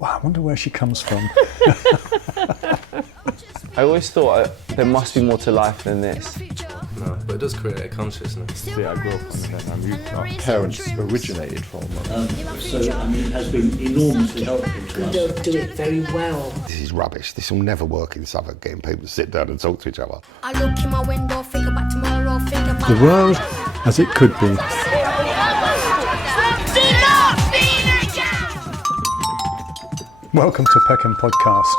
Wow, I wonder where she comes from. I always thought there must be more to life than this. No, but it does create a consciousness. Yeah, I grew up on there. Our parents originated from So, I mean, it has been enormously helpful to us. They'll do it very well. This is rubbish. This will never work in Southwark, getting people to sit down and talk to each other. I look in my window, think about tomorrow, think about The world as it could be. Welcome to PECKHAM Podcast,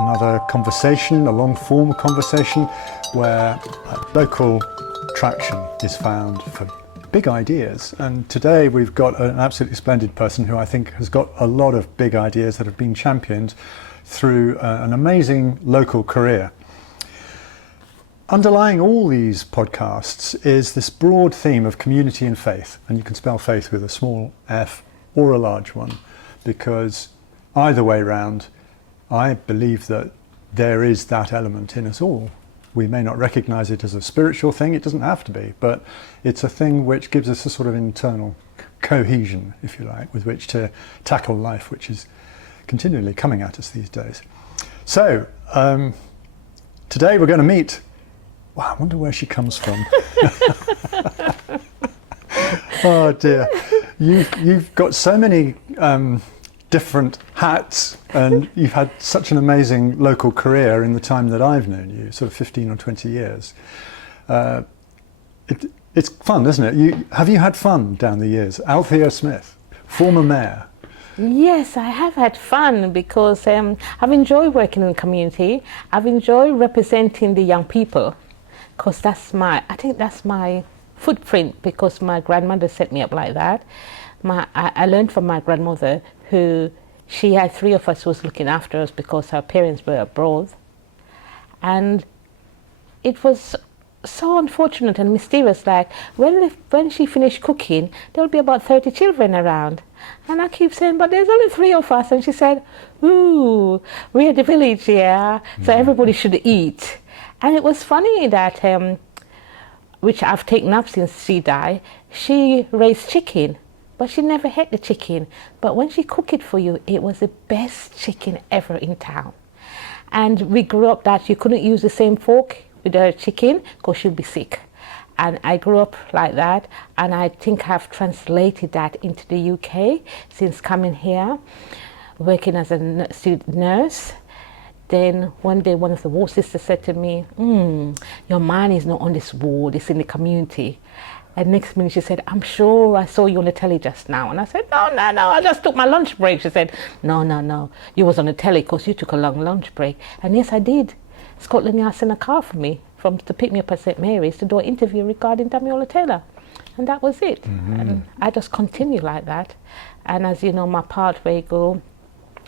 another conversation, a long-form conversation where local traction is found for big ideas. And today we've got an absolutely splendid person who I think has got a lot of big ideas that have been championed through an amazing local career. Underlying all these podcasts is this broad theme of community and faith, and you can spell faith with a small f or a large one, because either way round, I believe that there is that element in us all. We may not recognise it as a spiritual thing, it doesn't have to be, but it's a thing which gives us a sort of internal cohesion, if you like, with which to tackle life, which is continually coming at us these days. So, today we're going to meet, wow, I wonder where she comes from. Oh dear, you've got so many different hats, and you've had such an amazing local career in the time that I've known you, sort of 15 or 20 years. It's fun, isn't it? Have you had fun down the years? Althea Smith, former mayor. Yes, I have had fun because I've enjoyed working in the community. I've enjoyed representing the young people, because I think that's my footprint, because my grandmother set me up like that. I learned from my grandmother, who she had 3 of us who was looking after us because her parents were abroad. And it was so unfortunate and mysterious, like when she finished cooking, there'll be about 30 children around. And I keep saying, but there's only 3 of us. And she said, ooh, we're the village, yeah, so everybody should eat. And it was funny that, which I've taken up since she died, she raised chicken. But she never had the chicken. But when she cooked it for you, it was the best chicken ever in town. And we grew up that you couldn't use the same fork with her chicken because she'd be sick. And I grew up like that. And I think I've translated that into the UK since coming here, working as a student nurse. Then one day one of the ward sisters said to me, your mind is not on this ward, it's in the community. And next minute she said, I'm sure I saw you on the telly just now. And I said, no, I just took my lunch break. She said, no, you was on the telly because you took a long lunch break. And yes, I did. Scotland Yard sent a car for me to pick me up at St Mary's to do an interview regarding Damiola Taylor. And that was it. Mm-hmm. And I just continued like that. And as you know, my pathway go,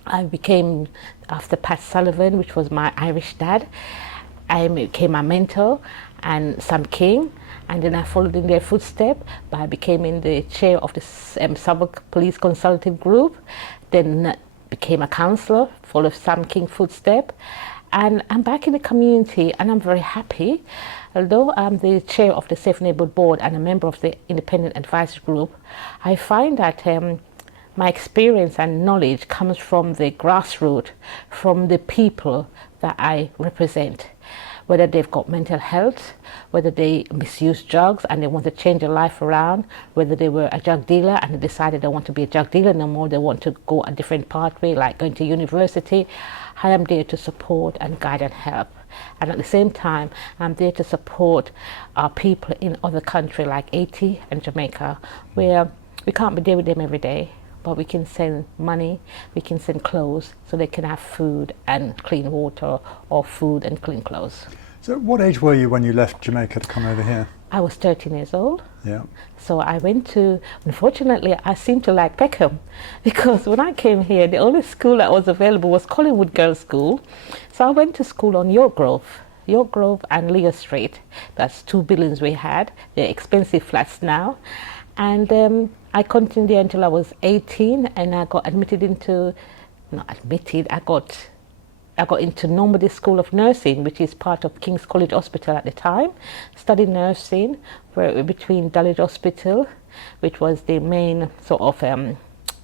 I became, after Pat Sullivan, which was my Irish dad, I became a mentor, and Sam King. And then I followed in their footsteps. I became in the chair of the Southwark Police Consultative Group, then became a councillor, followed Sam King's footsteps. And I'm back in the community, and I'm very happy. Although I'm the chair of the Safe Neighbourhood Board and a member of the Independent Advisory Group, I find that my experience and knowledge comes from the grassroots, from the people that I represent. Whether they've got mental health, whether they misuse drugs and they want to change their life around, whether they were a drug dealer and they decided they want to be a drug dealer no more, they want to go a different pathway, like going to university. I am there to support and guide and help. And at the same time, I'm there to support our people in other countries like Haiti and Jamaica, where we can't be there with them every day, but we can send money, we can send clothes, so they can have food and clean water, or food and clean clothes. So what age were you when you left Jamaica to come over here? I was 13 years old. Yeah. So I went to, unfortunately, I seem to like Peckham, because when I came here, the only school that was available was Collingwood Girls' School. So I went to school on York Grove and Leo Street. That's 2 buildings we had. They're expensive flats now. And I continued there until I was 18, and I got admitted into, I got into Normandy School of Nursing, which is part of King's College Hospital at the time. Studied nursing between Dulwich Hospital, which was the main sort of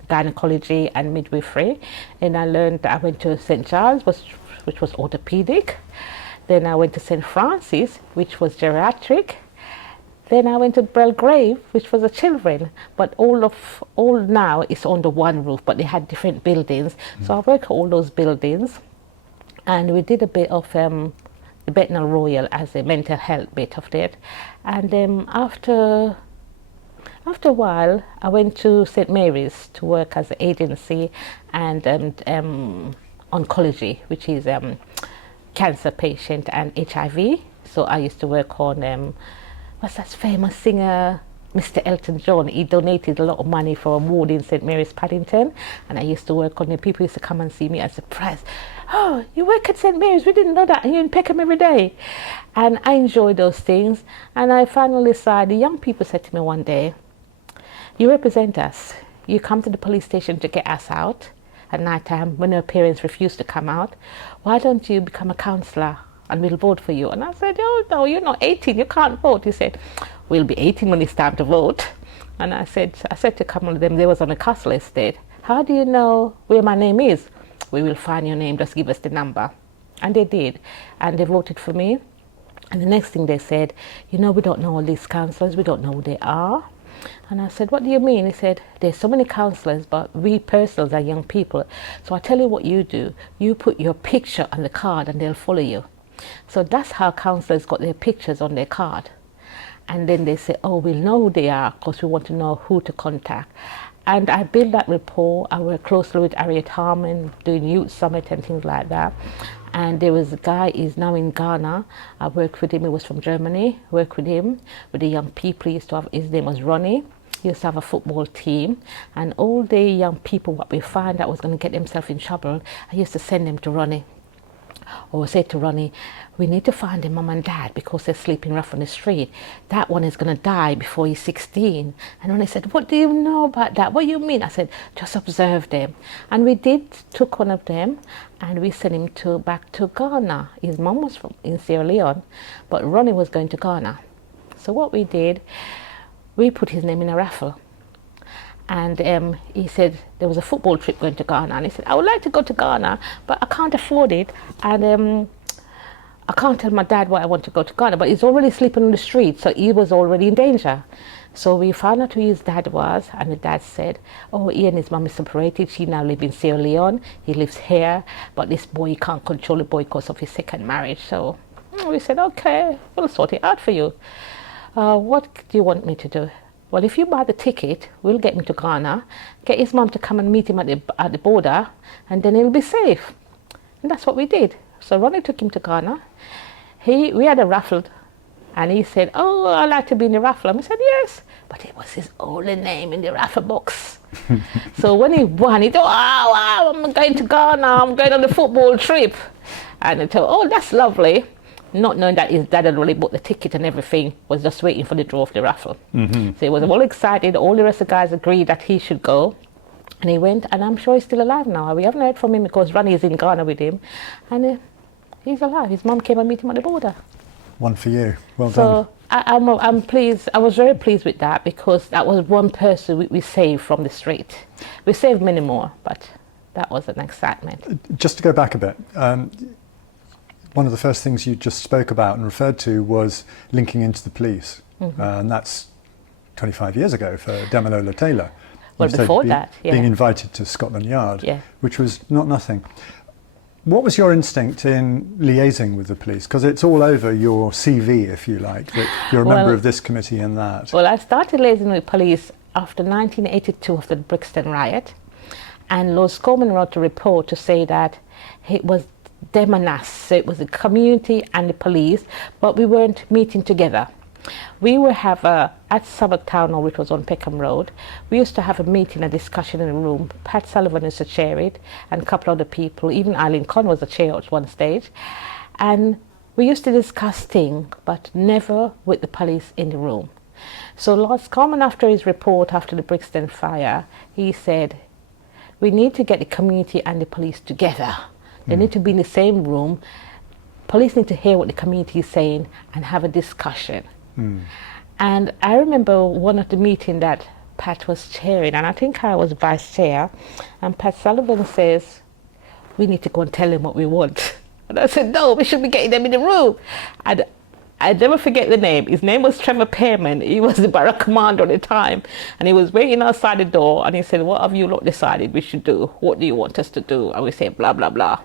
gynecology and midwifery. And I went to St. Giles, which was orthopedic. Then I went to St. Francis, which was geriatric. Then I went to Belgrave, which was the children. But all now is under one roof, but they had different buildings. So I worked at all those buildings, and we did a bit of the Bethnal Royal as a mental health bit of it. And after a while, I went to St. Mary's to work as an agency and oncology, which is cancer patient and HIV. So I used to work on what's that famous singer, Mr. Elton John. He donated a lot of money for a ward in St. Mary's, Paddington, and I used to work on it. People used to come and see me as surprised. Oh, you work at St. Mary's? We didn't know that. And you're in Peckham every day. And I enjoy those things. And I finally decided, the young people said to me one day, you represent us. You come to the police station to get us out at night time when our parents refuse to come out. Why don't you become a counsellor and we'll vote for you? And I said, oh no, you're not 18, you can't vote. He said, we'll be 18 when it's time to vote. And I said to a couple of them, they was on a castle estate. How do you know where my name is? We will find your name, just give us the number. And they did, and they voted for me. And the next thing they said, you know, we don't know all these councillors, we don't know who they are. And I said, what do you mean? He said, there's so many councillors, but we personals are young people. So I tell you what you do, you put your picture on the card and they'll follow you. So that's how councillors got their pictures on their card. And then they say, oh, we'll know who they are because we want to know who to contact. And I built that rapport. I worked closely with Harriet Harman, doing youth summit and things like that. And there was a guy, he's now in Ghana. I worked with him, he was from Germany. Worked with him, with the young people. He used to have, his name was Ronnie. He used to have a football team. And all the young people, what we find that was going to get themselves in trouble, I used to send them to Ronnie. Or say to Ronnie, we need to find their mum and dad because they're sleeping rough on the street. That one is going to die before he's 16. And Ronnie said, what do you know about that? What do you mean? I said, just observe them. And we took one of them and we sent him back to Ghana. His mum was in Sierra Leone, but Ronnie was going to Ghana. So what we did, we put his name in a raffle. And he said there was a football trip going to Ghana, and he said, I would like to go to Ghana, but I can't afford it, and I can't tell my dad why I want to go to Ghana, but he's already sleeping on the street, so he was already in danger. So we found out who his dad was, and the dad said, oh, he and his mum is separated, she now lives in Sierra Leone, he lives here, but this boy, he can't control the boy because of his second marriage. So we said, okay, we'll sort it out for you. What do you want me to do? Well, if you buy the ticket, we'll get him to Ghana, get his mum to come and meet him at the border, and then he'll be safe. And that's what we did. So Ronnie took him to Ghana. We had a raffle, and he said, oh, I'd like to be in the raffle. And we said, yes, but it was his only name in the raffle box. So when he won, he thought, oh, I'm going to Ghana, I'm going on a football trip. And I thought, oh, that's lovely. Not knowing that his dad had already bought the ticket and everything, was just waiting for the draw of the raffle. So he was all excited. All the rest of the guys agreed that he should go. And he went, and I'm sure he's still alive now. We haven't heard from him because Ronnie is in Ghana with him. And he's alive. His mum came and met him at the border. One for you. Well done. So I'm pleased. I was very pleased with that because that was one person we saved from the street. We saved many more, but that was an excitement. Just to go back a bit, one of the first things you just spoke about and referred to was linking into the police. And that's 25 years ago for Damilola Taylor. Well, before that, yeah. Being invited to Scotland Yard, yeah. Which was not nothing. What was your instinct in liaising with the police? Because it's all over your CV, if you like, that you're a member of this committee and that. Well, I started liaising with police after 1982 after the Brixton riot. And Lord Scoman wrote a report to say that it was them and us, so it was the community and the police, but we weren't meeting together. We would have at Southwark Town Hall, which was on Peckham Road, we used to have a meeting, a discussion in a room. Pat Sullivan used to chair it, and a couple other people, even Eileen Conn was a chair at one stage. And we used to discuss things, but never with the police in the room. So Lord Scoman, after his report after the Brixton fire, he said, we need to get the community and the police together. They need to be in the same room. Police need to hear what the community is saying and have a discussion. And I remember one of the meetings that Pat was chairing, and I think I was vice chair, and Pat Sullivan says, we need to go and tell them what we want. And I said, no, we should be getting them in the room. And I'd never forget the name. His name was Trevor Pearman. He was the barrack commander at the time. And he was waiting outside the door, and he said, what have you lot decided we should do? What do you want us to do? And we said, blah, blah, blah.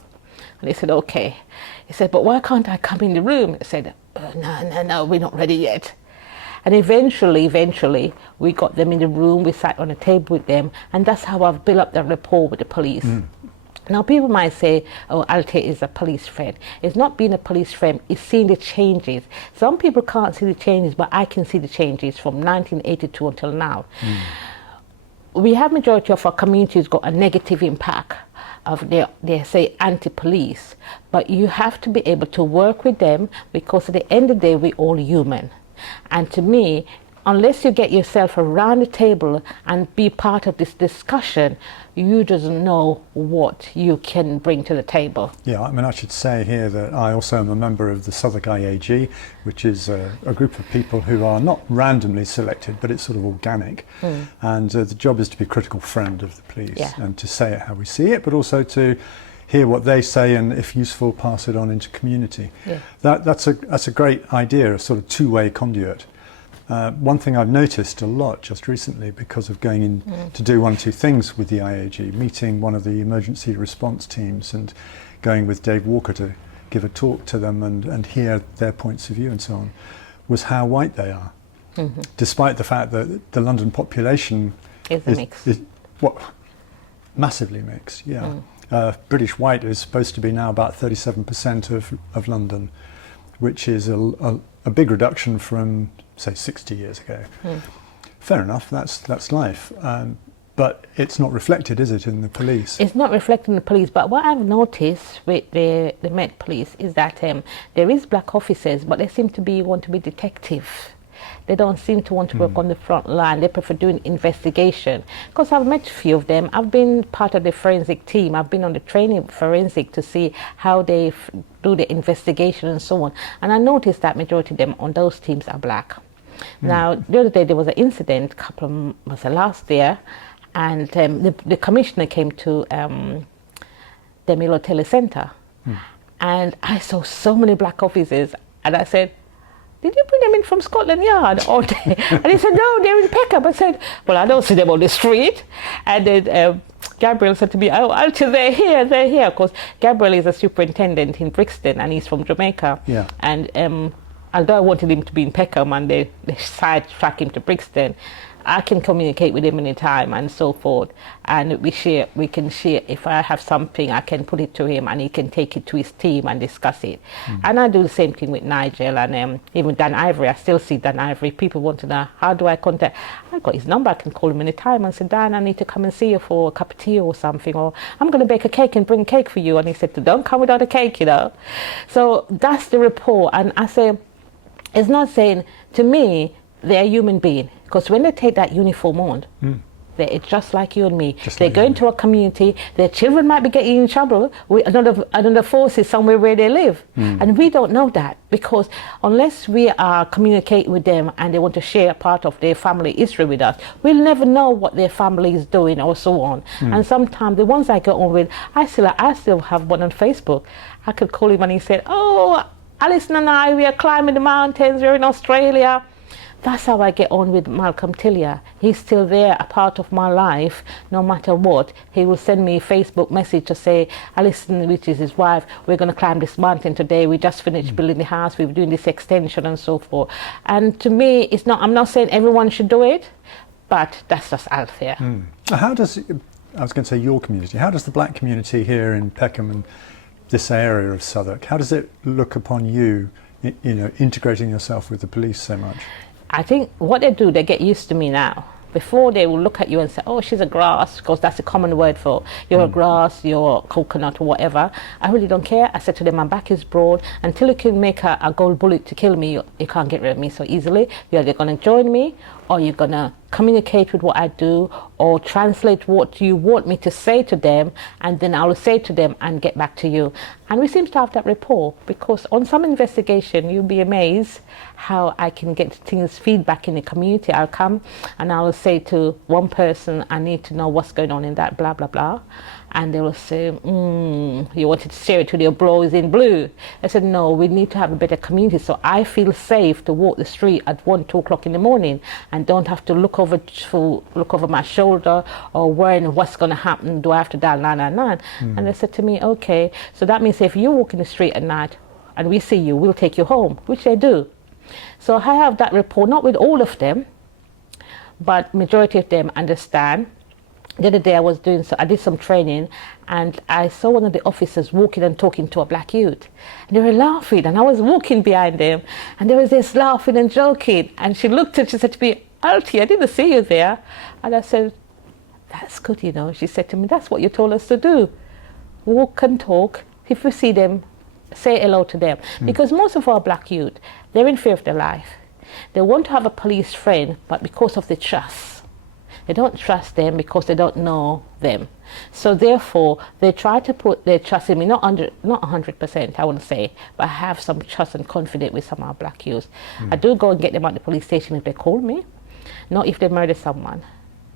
And he said, okay. He said, but why can't I come in the room? I said, no, we're not ready yet. And eventually, we got them in the room, we sat on a table with them, and that's how I've built up that rapport with the police. Now, people might say, oh, Althea is a police friend. It's not being a police friend, it's seeing the changes. Some people can't see the changes, but I can see the changes from 1982 until now. We have majority of our communities got a negative impact of their say, anti-police. But you have to be able to work with them, because at the end of the day, we're all human. And to me, unless you get yourself around the table and be part of this discussion, you just know what you can bring to the table. Yeah, I mean, I should say here that I also am a member of the Southwark IAG, which is a group of people who are not randomly selected, but it's sort of organic. And the job is to be a critical friend of the police and to say it how we see it, but also to hear what they say and, if useful, pass it on into community. That's a great idea, a sort of two-way conduit. One thing I've noticed a lot just recently, because of going in to do one or two things with the IAG, meeting one of the emergency response teams and going with Dave Walker to give a talk to them and hear their points of view and so on, was how white they are. Despite the fact that the London population is massively mixed, British white is supposed to be now about 37% of London, which is a big reduction from, say, 60 years ago. Fair enough, that's life. But it's not reflected, is it, in the police? It's not reflected in the police, but what I've noticed with the Met Police is that there is black officers, but they seem to want to be detective. They don't seem to want to work on the front line. They prefer doing investigation. Because I've met a few of them. I've been part of the forensic team. I've been on the training forensic to see how they do the investigation and so on. And I noticed that majority of them on those teams are black. Now, the other day there was an incident, was last year, and the commissioner came to the Milo Telecentre. And I saw so many black officers, and I said, did you bring them in from Scotland Yard? And he said, no, they're in Peckham. I said, well, I don't see them on the street. And then Gabriel said to me, oh, Althea, they're here. Of course, Gabriel is a superintendent in Brixton, and he's from Jamaica. And although I wanted him to be in Peckham and they sidetrack him to Brixton, I can communicate with him anytime and so forth, and we can share. If I have something, I can put it to him and he can take it to his team and discuss it. And I do the same thing with Nigel and even Dan Ivory. I still see Dan Ivory. People want to know, how do I contact? I got his number. I can call him anytime and say, Dan, I need to come and see you for a cup of tea or something, or I'm going to bake a cake and bring a cake for you. And he said, don't come without a cake, So that's the rapport. And I say, it's not saying, to me, they're a human being, because when they take that uniform on, they're just like you and me. They go into a community, their children might be getting in trouble with another forces somewhere where they live. And we don't know that, because unless we are communicating with them and they want to share a part of their family history with us, we'll never know what their family is doing or so on. And sometimes the ones I get on with, I still have one on Facebook. I could call him and he said, oh, Alison and I, we are climbing the mountains, we're in Australia. That's how I get on with Malcolm Tillier. He's still there, a part of my life, no matter what. He will send me a Facebook message to say, Alison, which is his wife, we're going to climb this mountain today. We just finished building the house. We're doing this extension and so forth. And to me, I'm not saying everyone should do it, but that's just Althea. How does, I was going to say your community, how does the black community here in Peckham and this area of Southwark, how does it look upon you, integrating yourself with the police so much? I think what they do, they get used to me now. Before, they will look at you and say, oh, she's a grass, because that's a common word for you're a grass, you're a coconut or whatever. I really don't care. I said to them, my back is broad. Until you can make a gold bullet to kill me, you can't get rid of me so easily. You're either going to join me or you're going to communicate with what I do or translate what you want me to say to them, and then I will say to them and get back to you. And we seem to have that rapport, because on some investigation you'll be amazed how I can get things feedback in the community. I'll come and I will say to one person, I need to know what's going on in that blah blah blah, and they will say, you wanted to share it with your bros in blue. I said, no, we need to have a better community so I feel safe to walk the street at 1-2 o'clock in the morning and don't have to look over my shoulder or worrying what's going to happen, do I have to dial 999? And they said to me, okay, so that means if you walk in the street at night and we see you, we'll take you home, which they do. So I have that rapport, not with all of them, but majority of them understand. The other day I did some training, and I saw one of the officers walking and talking to a black youth. And they were laughing, and I was walking behind them, and there was this laughing and joking. And she looked and she said to me, Althea, I didn't see you there. And I said, that's good, you know. She said to me, that's what you told us to do. Walk and talk. If we see them, say hello to them. Because most of our black youth, they're in fear of their life. They want to have a police friend, but because of the trust. They don't trust them because they don't know them. So therefore, they try to put their trust in me, not 100%, I wouldn't say, but I have some trust and confidence with some of our black youths. I do go and get them at the police station if they call me, not if they murder someone.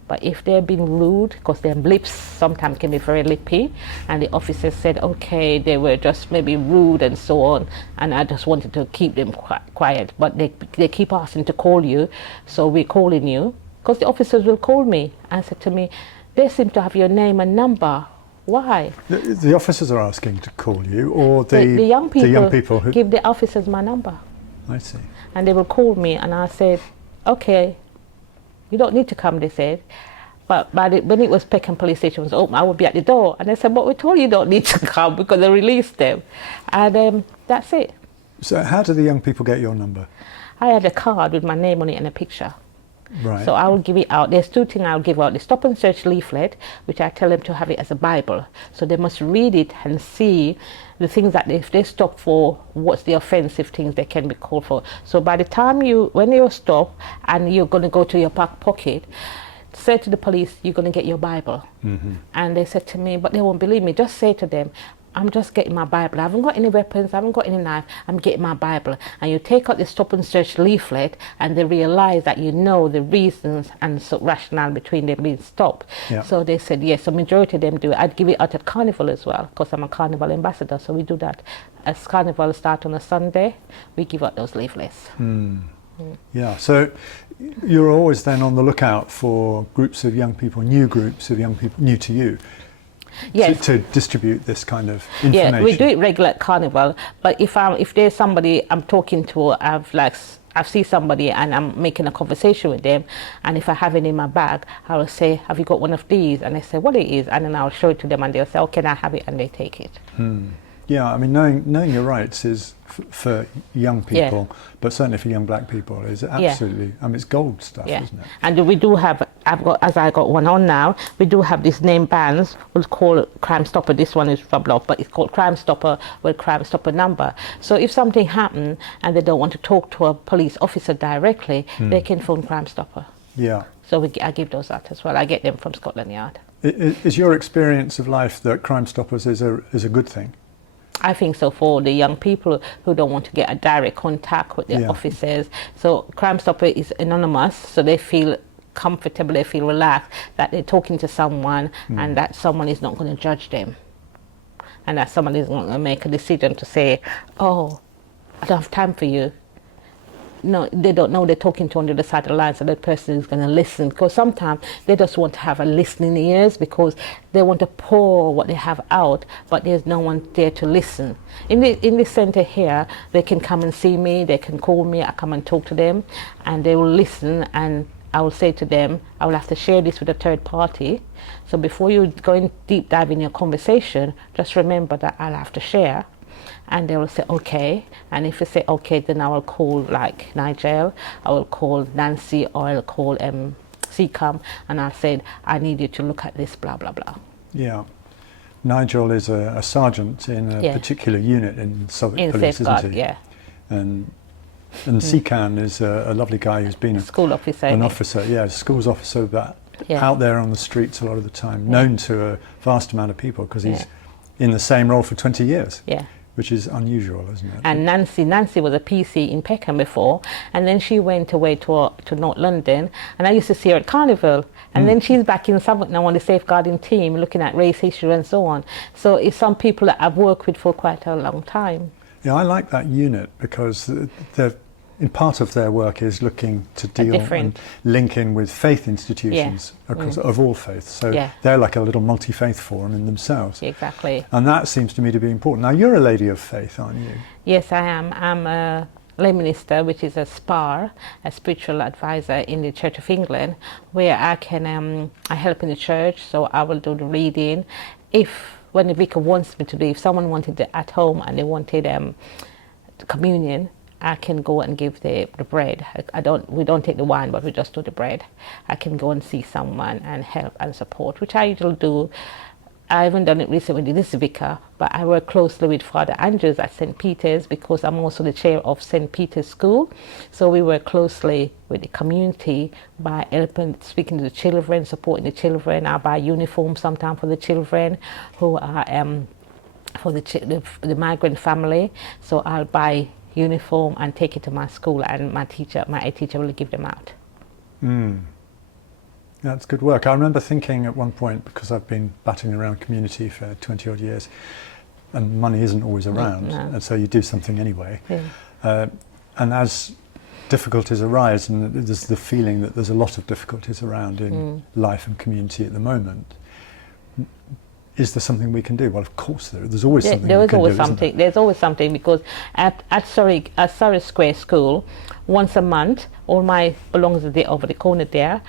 But if they're being rude, because their lips sometimes can be very lippy, and the officer said, okay, they were just maybe rude and so on, and I just wanted to keep them quiet, but they keep asking to call you, so we're calling you. Because the officers will call me and say to me, they seem to have your name and number. Why? The officers are asking to call you, or the young people who give the officers my number. I see. And they will call me, and I said, okay, you don't need to come, they said. But when it was Peckham police station was open, I would be at the door. And they said, but we told you don't need to come, because they released them. And that's it. So how do the young people get your number? I had a card with my name on it and a picture. Right. So I will give it out. There's 2 things I'll give out. The stop and search leaflet, which I tell them to have it as a Bible. So they must read it and see the things that if they stop for, what's the offensive things they can be called for. So by the time when you stop and you're going to go to your back pocket, say to the police, you're going to get your Bible. And they said to me, but they won't believe me. Just say to them, I'm just getting my Bible. I haven't got any weapons, I haven't got any knife, I'm getting my Bible. And you take out the stop and search leaflet, and they realize that you know the reasons and rationale between them being stopped. Yeah. So they said yes, so majority of them do it. I'd give it out at Carnival as well, because I'm a Carnival ambassador, so we do that. As Carnival start on a Sunday, we give out those leaflets. Yeah, so you're always then on the lookout for groups of young people, new to you, Yes. to distribute this kind of information. Yeah, we do it regular at Carnival, but if there's somebody I'm talking to, I see somebody and I'm making a conversation with them, and if I have it in my bag, I will say, have you got one of these? And they say, what it is, and then I'll show it to them, and they'll say, oh, can I have it? And they take it. Yeah, I mean, knowing your rights is for young people, but certainly for young black people, is absolutely. I mean, it's gold stuff, isn't it? And we do have. I got one on now. We do have these name bands. We'll call Crime Stopper. This one is rubbed off, but it's called Crime Stopper with Crime Stopper number. So if something happened and they don't want to talk to a police officer directly, they can phone Crime Stopper. Yeah. So I give those out as well. I get them from Scotland Yard. Is your experience of life that Crime Stoppers is a good thing? I think so, for the young people who don't want to get a direct contact with their officers. So Crime Stopper is anonymous, so they feel comfortable, they feel relaxed that they're talking to someone and that someone is not going to judge them. And that someone is not going to make a decision to say, oh, I don't have time for you. No, they don't know they're talking to on the other side of the line, so that person is going to listen. Because sometimes they just want to have a listening ears, because they want to pour what they have out, but there's no one there to listen. In the centre here, they can come and see me, they can call me, I come and talk to them, and they will listen, and I will say to them, I will have to share this with a third party. So before you go in deep dive in your conversation, just remember that I'll have to share. And they will say, okay. And if you say, okay, then I will call like Nigel, I will call Nancy, or I'll call CCAM, and I'll say, I need you to look at this, blah, blah, blah. Yeah. Nigel is a sergeant in a particular unit in Southwark Police, Safeguard, isn't he? yeah. And And Sikan is a lovely guy who's been School officer. an officer, yeah, a schools officer, but Yeah. out there on the streets a lot of the time, known to a vast amount of people because he's in the same role for 20 years. Yeah. Which is unusual, isn't it? And Nancy was a PC in Peckham before, and then she went away to North London, and I used to see her at Carnival, and then she's back in Southwark now on the safeguarding team, looking at race issue and so on. So it's some people that I've worked with for quite a long time. Yeah, I like that unit because in part of their work is looking to deal and link in with faith institutions across, of all faiths. So they're like a little multi-faith forum in themselves. Exactly. And that seems to me to be important. Now, you're a lady of faith, aren't you? Yes, I am. I'm a lay minister, which is a SPAR, a spiritual advisor in the Church of England, where I can I help in the church, so I will do the reading. When the vicar wants me to do, if someone wanted it at home and they wanted communion, I can go and give the bread. We don't take the wine, but we just do the bread. I can go and see someone and help and support, which I usually do. I haven't done it recently with this vicar, but I work closely with Father Andrews at St. Peter's because I'm also the chair of St. Peter's School. So we work closely with the community by helping, speaking to the children, supporting the children. I buy uniforms sometimes for the children who are for the migrant family. So I'll buy uniform and take it to my school, and my head teacher will give them out. That's good work. I remember thinking at one point, because I've been batting around community for 20 odd years and money isn't always around, and so you do something anyway. And as difficulties arise, and there's the feeling that there's a lot of difficulties around in life and community at the moment, is there something we can do? Well, of course there's always something we can do. There's always something, because at Surrey Square School, once a month, all my belongings are over the corner there.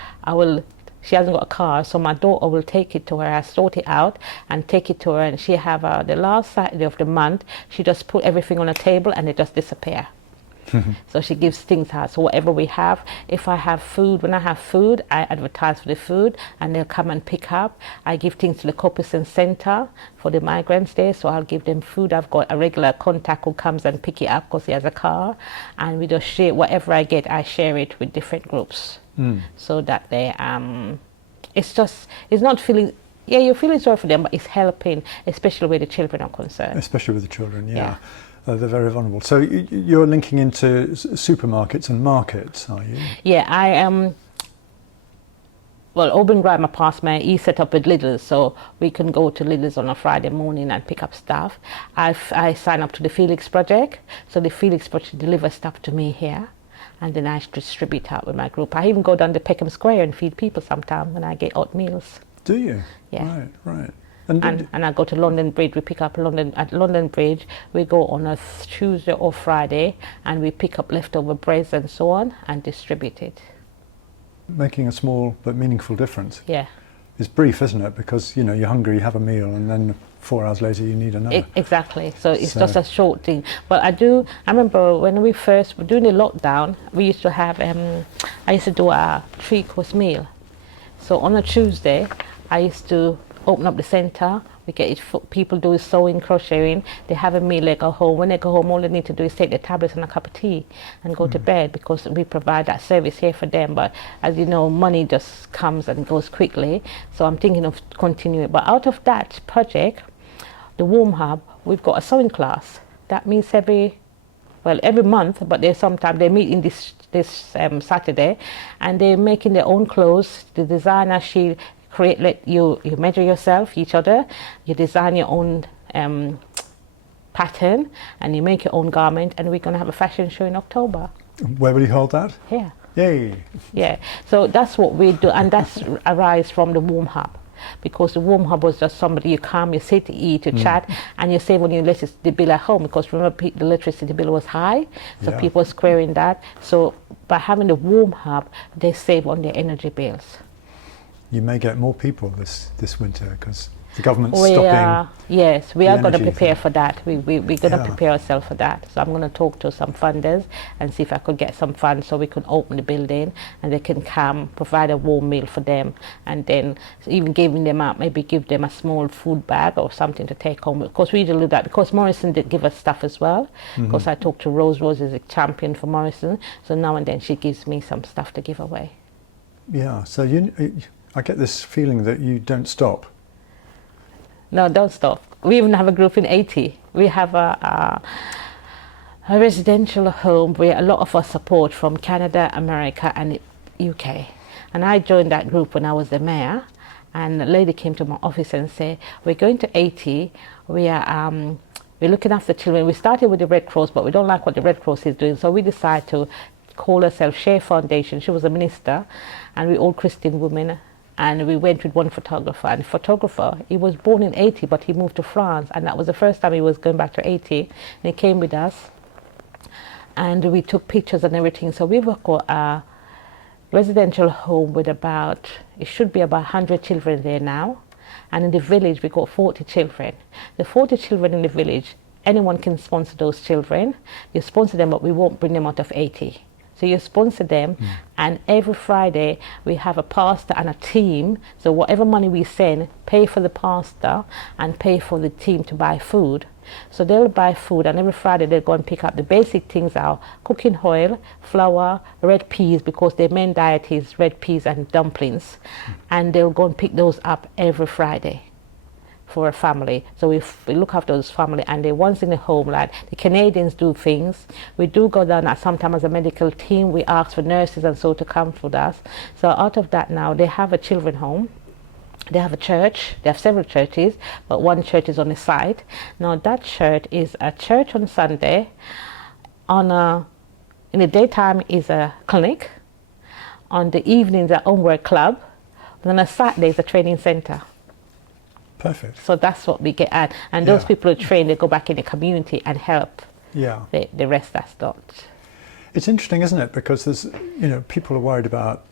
She hasn't got a car, so my daughter will take it to her. I sort it out and take it to her, and she have the last Saturday of the month, she just put everything on a table and they just disappear. So she gives things out. So whatever we have, if I have food, when I have food, I advertise for the food and they'll come and pick up. I give things to the Copison Centre for the migrants there, so I'll give them food. I've got a regular contact who comes and pick it up because he has a car, and we just share whatever I get. I share it with different groups so that they it's not feeling. Yeah, you're feeling sorry for them, but it's helping, especially where the children are concerned. Especially with the children, yeah. They're very vulnerable. So you're linking into supermarkets and markets, are you? Yeah, I am. Well, Auburn Grammar past me, he set up with Lidl's, so we can go to Lidl's on a Friday morning and pick up stuff. I sign up to the Felix Project, so the Felix Project delivers stuff to me here, and then I distribute out with my group. I even go down to Peckham Square and feed people sometimes when I get hot meals. Do you? Yeah. Right. And I go to London Bridge. We pick up at London Bridge. We go on a Tuesday or Friday, and we pick up leftover breads and so on and distribute it. Making a small but meaningful difference. Yeah. It's brief, isn't it? Because you're hungry, you have a meal, and then 4 hours later you need another. Exactly. So it's just a short thing. But I remember when we first were doing the lockdown, we used to have. I used to do a 3-course meal. So on a Tuesday, I used to open up the centre. We get people do sewing, crocheting. They have a meal, they go home. When they go home, all they need to do is take their tablets and a cup of tea and go to bed, because we provide that service here for them. But as you know, money just comes and goes quickly. So I'm thinking of continuing. But out of that project, the Warm Hub, we've got a sewing class. That means every month, but sometimes they meet in this Saturday, and they're making their own clothes. The designer, she you measure yourself, each other, you design your own pattern, and you make your own garment, and we're going to have a fashion show in October. Where will you hold that? Here. Yay! Yeah, so that's what we do, and that's arise from the Warm Hub, because the Warm Hub was just somebody you come, you sit, you eat, you chat, and you save on your electricity bill at home, because remember the electricity bill was high, so people were squaring that. So by having the Warm Hub, they save on their energy bills. You may get more people this winter, because The government's we stopping. are going to energy prepare thing. for that. We're going to Yeah. prepare ourselves for that. So I'm going to talk to some funders and see if I could get some funds so we can open the building and they can come, provide a warm meal for them, and then even giving them out, maybe give them a small food bag or something to take home. Of course, we usually do that because Morrison did give us stuff as well. Because I talked to Rose. Rose is a champion for Morrison, so now and then she gives me some stuff to give away. Yeah, so I get this feeling that you don't stop. No, don't stop. We even have a group in 80. We have a residential home where a lot of us support from Canada, America and UK. And I joined that group when I was the mayor, and a lady came to my office and said, we're going to 80, we're looking after children. We started with the Red Cross, but we don't like what the Red Cross is doing, so we decided to call ourselves Share Foundation. She was a minister, and we're all Christian women. And we went with one photographer, and the photographer, he was born in 80, but he moved to France, and that was the first time he was going back to 80, and he came with us, and we took pictures and everything. So we've got a residential home with it should be about 100 children there now, and in the village we got 40 children. The 40 children in the village, anyone can sponsor those children. You sponsor them, but we won't bring them out of 80. So you sponsor them, and every Friday we have a pastor and a team. So whatever money we send, pay for the pastor and pay for the team to buy food. So they'll buy food, and every Friday they'll go and pick up the basic things are cooking oil, flour, red peas, because their main diet is red peas and dumplings. And they'll go and pick those up every Friday for a family. So we look after those family, and they once in the home, like the Canadians do things. We do go down sometimes as a medical team. We ask for nurses and so to come with us. So out of that now, they have a children home. They have a church. They have several churches, but one church is on the site. Now that church is a church on Sunday. In the daytime is a clinic. On the evenings a homework club. And on a Saturday is a training center. Perfect. So that's what we get at. And those Yeah. people are trained, they go back in the community and help Yeah. the rest that's not. It's interesting, isn't it? Because there's, people are worried about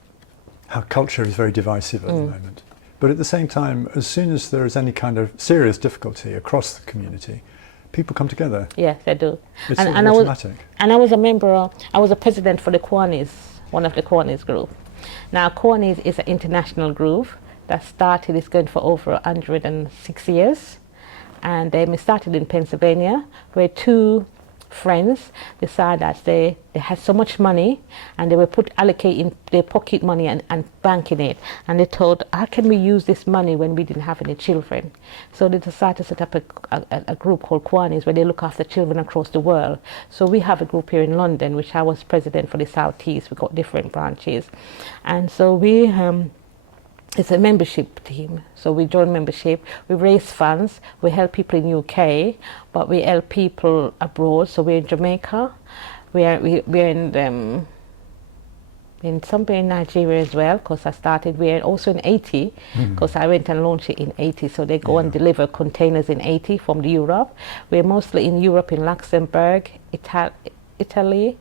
how culture is very divisive at the moment. But at the same time, as soon as there is any kind of serious difficulty across the community, people come together. Yes, they do. It's and automatic. I was a member, I was a president for the Kiwanians, one of the Kiwanians group. Now Kiwanians is an international group that started, it's going for over 106 years. And we started in Pennsylvania, where two friends decided that they had so much money, and they were allocating their pocket money and banking it. And they thought, how can we use this money when we didn't have any children? So they decided to set up a group called Kiwanians, where they look after children across the world. So we have a group here in London, which I was president for the South East. We've got different branches. And so it's a membership team, so we join membership, we raise funds, we help people in UK, but we help people abroad. So we're in Jamaica, we're in somewhere in Nigeria as well, because I started, we're also in 80, because I went and launched it in 80, so they go and deliver containers in 80 from Europe. We're mostly in Europe, in Luxembourg, Italy,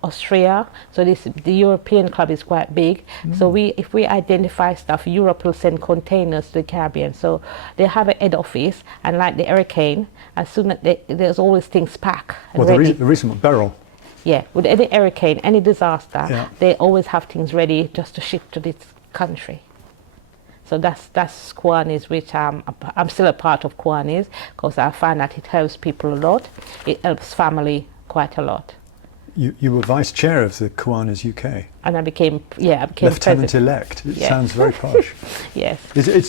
Austria. So the European club is quite big. So if we identify stuff, Europe will send containers to the Caribbean. So they have a head office, and like the hurricane, as soon as there's always things packed and ready. The recent one, Beryl. Yeah, with any hurricane, any disaster, Yeah. they always have things ready just to ship to this country. So that's Kiwanians, which I'm still a part of Kiwanians, because I find that it helps people a lot. It helps family quite a lot. You were vice chair of the Kiwanis UK. And I became Lieutenant president. elect. It Yeah. sounds very posh. Yes.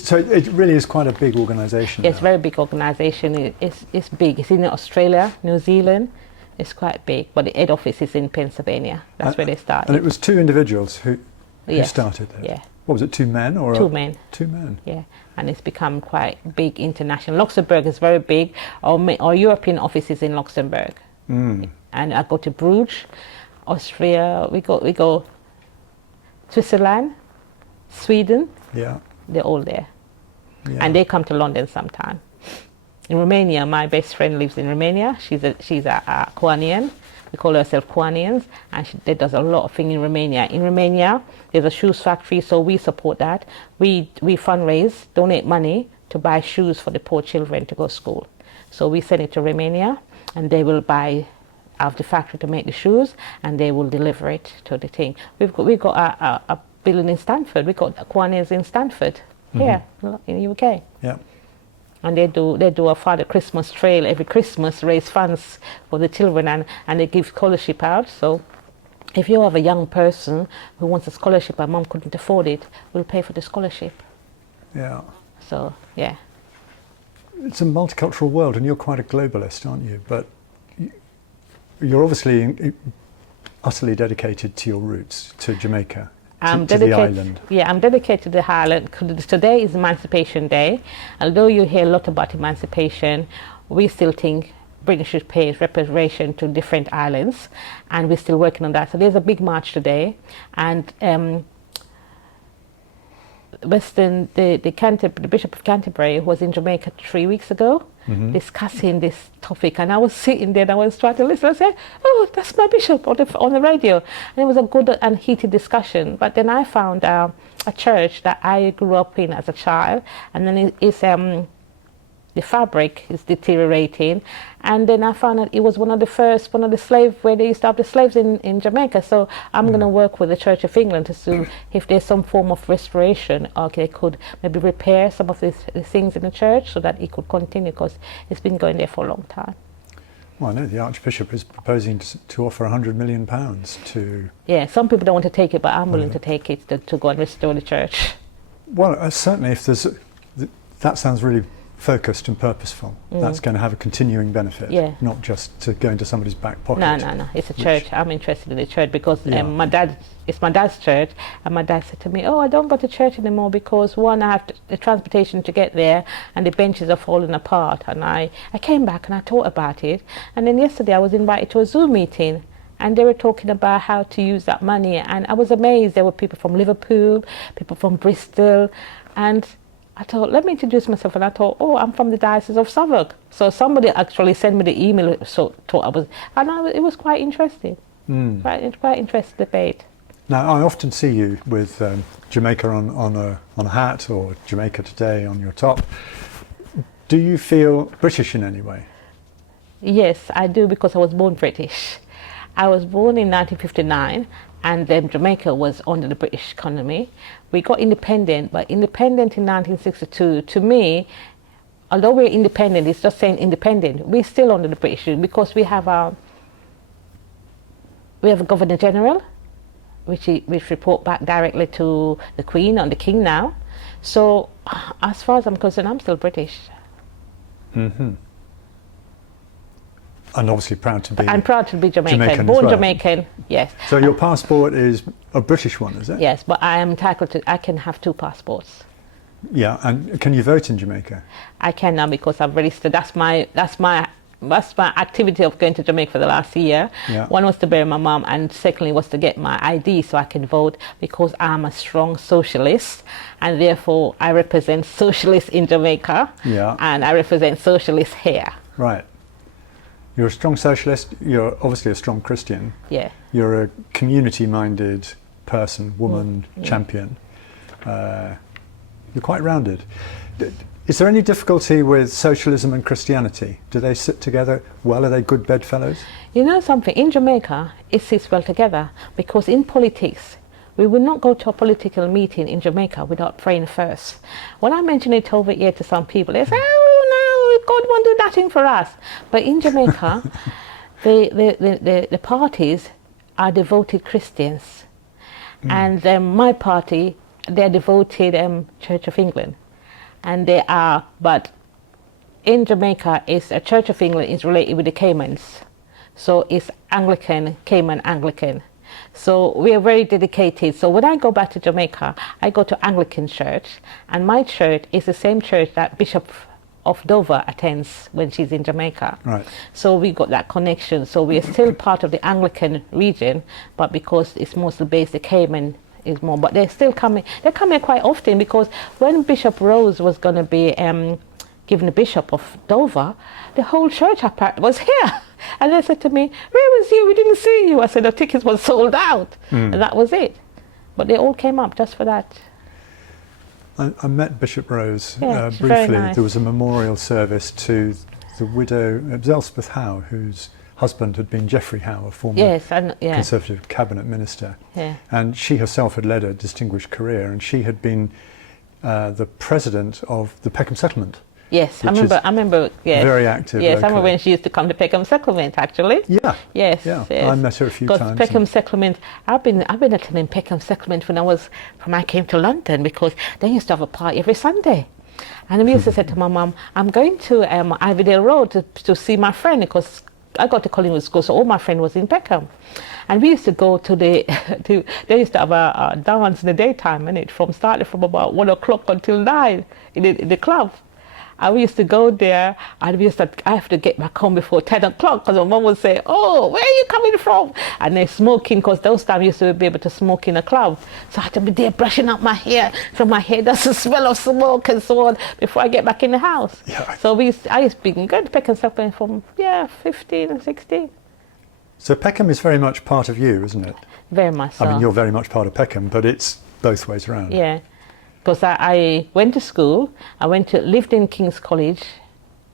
So it really is quite a big organisation. It's a now. very big organisation. It's big. It's in Australia, New Zealand. It's quite big, but the head office is in Pennsylvania. That's where they started. And it was two individuals who Yes. started it. Yeah. What was it? Two men or Two men. Two men. Yeah, and it's become quite big international. Luxembourg is very big. Our European office is in Luxembourg, and I go to Bruges, Austria. We go Switzerland, Sweden. Yeah. They're all there, Yeah. and they come to London sometime. In Romania, my best friend lives in Romania. She's a Kiwanian, We call ourselves Kiwanians, and she does a lot of things in Romania. In Romania, there's a shoes factory, so we support that. We fundraise, donate money to buy shoes for the poor children to go to school. So we send it to Romania, and they will buy out of the factory to make the shoes, and they will deliver it to the thing. We've got a building in Stanford. We've got Kiwanians in Stanford, here in the UK. Yeah. And they do a Father Christmas trail every Christmas, raise funds for the children, and they give scholarship out. So if you have a young person who wants a scholarship and mom couldn't afford it, we'll pay for the scholarship. Yeah. So, yeah. It's a multicultural world, and you're quite a globalist, aren't you? But you're obviously utterly dedicated to your roots, to Jamaica, to the island. Yeah, I'm dedicated to the island. Today is Emancipation Day. Although you hear a lot about emancipation, we still think Britain should pay reparation to different islands, and we're still working on that. So there's a big march today, and the Bishop of Canterbury was in Jamaica 3 weeks ago, discussing this topic, and I was sitting there and I was trying to listen. I said, "Oh, that's my bishop," on the radio, and it was a good and heated discussion. But then I found a church that I grew up in as a child, and then the fabric is deteriorating, and then I found that it was one of the slaves, where they used to have the slaves in Jamaica. So I'm going to work with the Church of England to see if there's some form of restoration, or they could maybe repair some of the things in the church so that it could continue, because it's been going there for a long time. Well, I know the Archbishop is proposing to offer £100 million to... Yeah, some people don't want to take it, but I'm willing to take it to go and restore the church. Well, certainly if there's... That sounds really focused and purposeful. That's going to have a continuing benefit, not just to go into somebody's back pocket. No, it's a church. I'm interested in the church because it's my dad's church, and my dad said to me, "Oh, I don't go to church anymore because one, I have the transportation to get there, and the benches are falling apart." And I came back and I thought about it, and then yesterday I was invited to a Zoom meeting, and they were talking about how to use that money, and I was amazed. There were people from Liverpool, people from Bristol, and I thought, let me introduce myself, and I thought, oh, I'm from the Diocese of Southwark. So somebody actually sent me the email, it was quite interesting. Quite interesting debate. Now, I often see you with Jamaica on a hat, or Jamaica Today on your top. Do you feel British in any way? Yes, I do, because I was born British. I was born in 1959, and then Jamaica was under the British colony. We got independent, but independent in 1962, to me, although we're independent, it's just saying independent, we're still under the British, because we have a Governor General, which report back directly to the Queen and the King now. So, as far as I'm concerned, I'm still British. And obviously proud to be... I'm proud to be Jamaican. as Born well. Jamaican, yes. So your passport is a British one, is it? Yes, but I am entitled to, I can have 2 passports. Yeah, and can you vote in Jamaica? I can now, because I've registered. That's my activity of going to Jamaica for the last year. Yeah. One was to bury my mum, and secondly was to get my ID so I can vote, because I'm a strong socialist, and therefore I represent socialists in Jamaica, and I represent socialists here. Right. You're a strong socialist, you're obviously a strong Christian. Yeah. You're a community-minded person, woman, champion. You're quite rounded. Is there any difficulty with socialism and Christianity? Do they sit together well? Are they good bedfellows? You know something, in Jamaica, it sits well together, because in politics, we would not go to a political meeting in Jamaica without praying first. When I mention it over here to some people, they say, "Oh no, God won't do nothing for us." But in Jamaica, the parties are devoted Christians. And my party, they're devoted Church of England. And they are, but in Jamaica, a Church of England is related with the Caymans. So it's Anglican, Cayman Anglican. So we are very dedicated. So when I go back to Jamaica, I go to Anglican church, and my church is the same church that Bishop of Dover attends when she's in Jamaica. Right. So we got that connection. So we are still part of the Anglican region, but because it's mostly based, the Cayman is more. But they're still coming. They're coming quite often, because when Bishop Rose was going to be given the Bishop of Dover, the whole church apart was here. And they said to me, where was you? We didn't see you. I said, the tickets were sold out. And that was it. But they all came up just for that. I met Bishop Rose Yeah, she's very briefly. nice. There was a memorial service to the widow, it was Elspeth Howe, whose husband had been Geoffrey Howe, a former Yes, and yeah. Conservative cabinet minister. Yeah. And she herself had led a distinguished career, and she had been the president of the Peckham Settlement. Yes, which is I remember. Yes, very active Yes, I remember locally. when she used to come to Peckham Settlement. Actually. Yeah. Yes. Yeah. Yes. I met her a few Because times. Peckham Settlement, I've been attending Peckham Settlement when I came to London, because they used to have a party every Sunday. And we used to say to my mum, I'm going to Ivydale Road to see my friend, because I got to Collingwood School, so all my friend was in Peckham. And we used to go to they used to have a dance in the daytime, and it started from about 1 o'clock until 9 in the club. And we used to go there, and I have to get back home before 10 o'clock, because my mum would say, oh, where are you coming from? And they're smoking, because those times you used to be able to smoke in a club. So I had to be there brushing up my hair, so my hair doesn't smell of smoke and so on, before I get back in the house. Yeah. So I used to be going to Peckham Settlement from, 15 and 16. So Peckham is very much part of you, isn't it? Very much so. I mean, you're very much part of Peckham, but it's both ways around. Yeah, because I went to school. I lived in King's College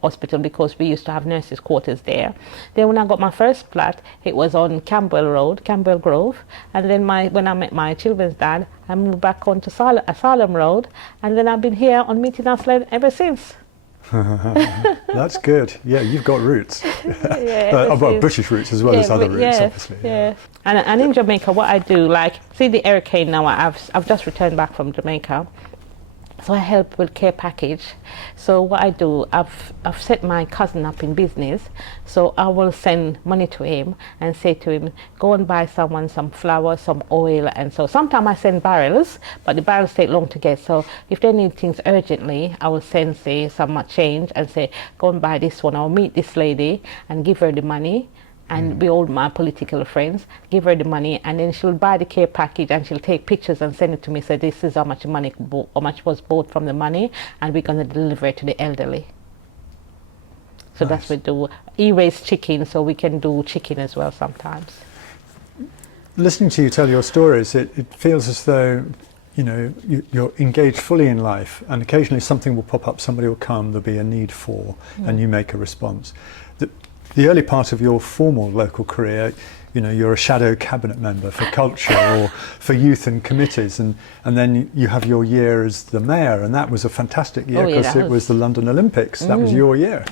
Hospital, because we used to have nurses' quarters there. Then when I got my first flat, it was on Campbell Road, Campbell Grove. And then when I met my children's dad, I moved back on to Asylum Road. And then I've been here on Meeting House Lane ever since. That's good. Yeah, you've got roots. Yeah, well, British roots as well as other roots, yes, obviously. Yes. And in Jamaica, what I do, like, see the hurricane now, I've just returned back from Jamaica. So I help with care package. So what I do, I've set my cousin up in business. So I will send money to him and say to him, go and buy someone some flour, some oil. And so sometimes I send barrels, but the barrels take long to get. So if they need things urgently, I will send, say, some change and say, go and buy this one. I'll meet this lady and give her the money. And be all my political friends, give her the money, and then she'll buy the care package, and she'll take pictures and send it to me. Say, this is how much money, how much was bought from the money, and we're going to deliver it to the elderly. So that's what we do. E-raise chicken, so we can do chicken as well sometimes. Listening to you tell your stories, it feels as though you're engaged fully in life, and occasionally something will pop up, somebody will come, there'll be a need for, and you make a response. The early part of your formal local career, you're a shadow cabinet member for culture or for youth and committees, and then you have your year as the mayor, and that was a fantastic year, because it was the London Olympics. That was your year.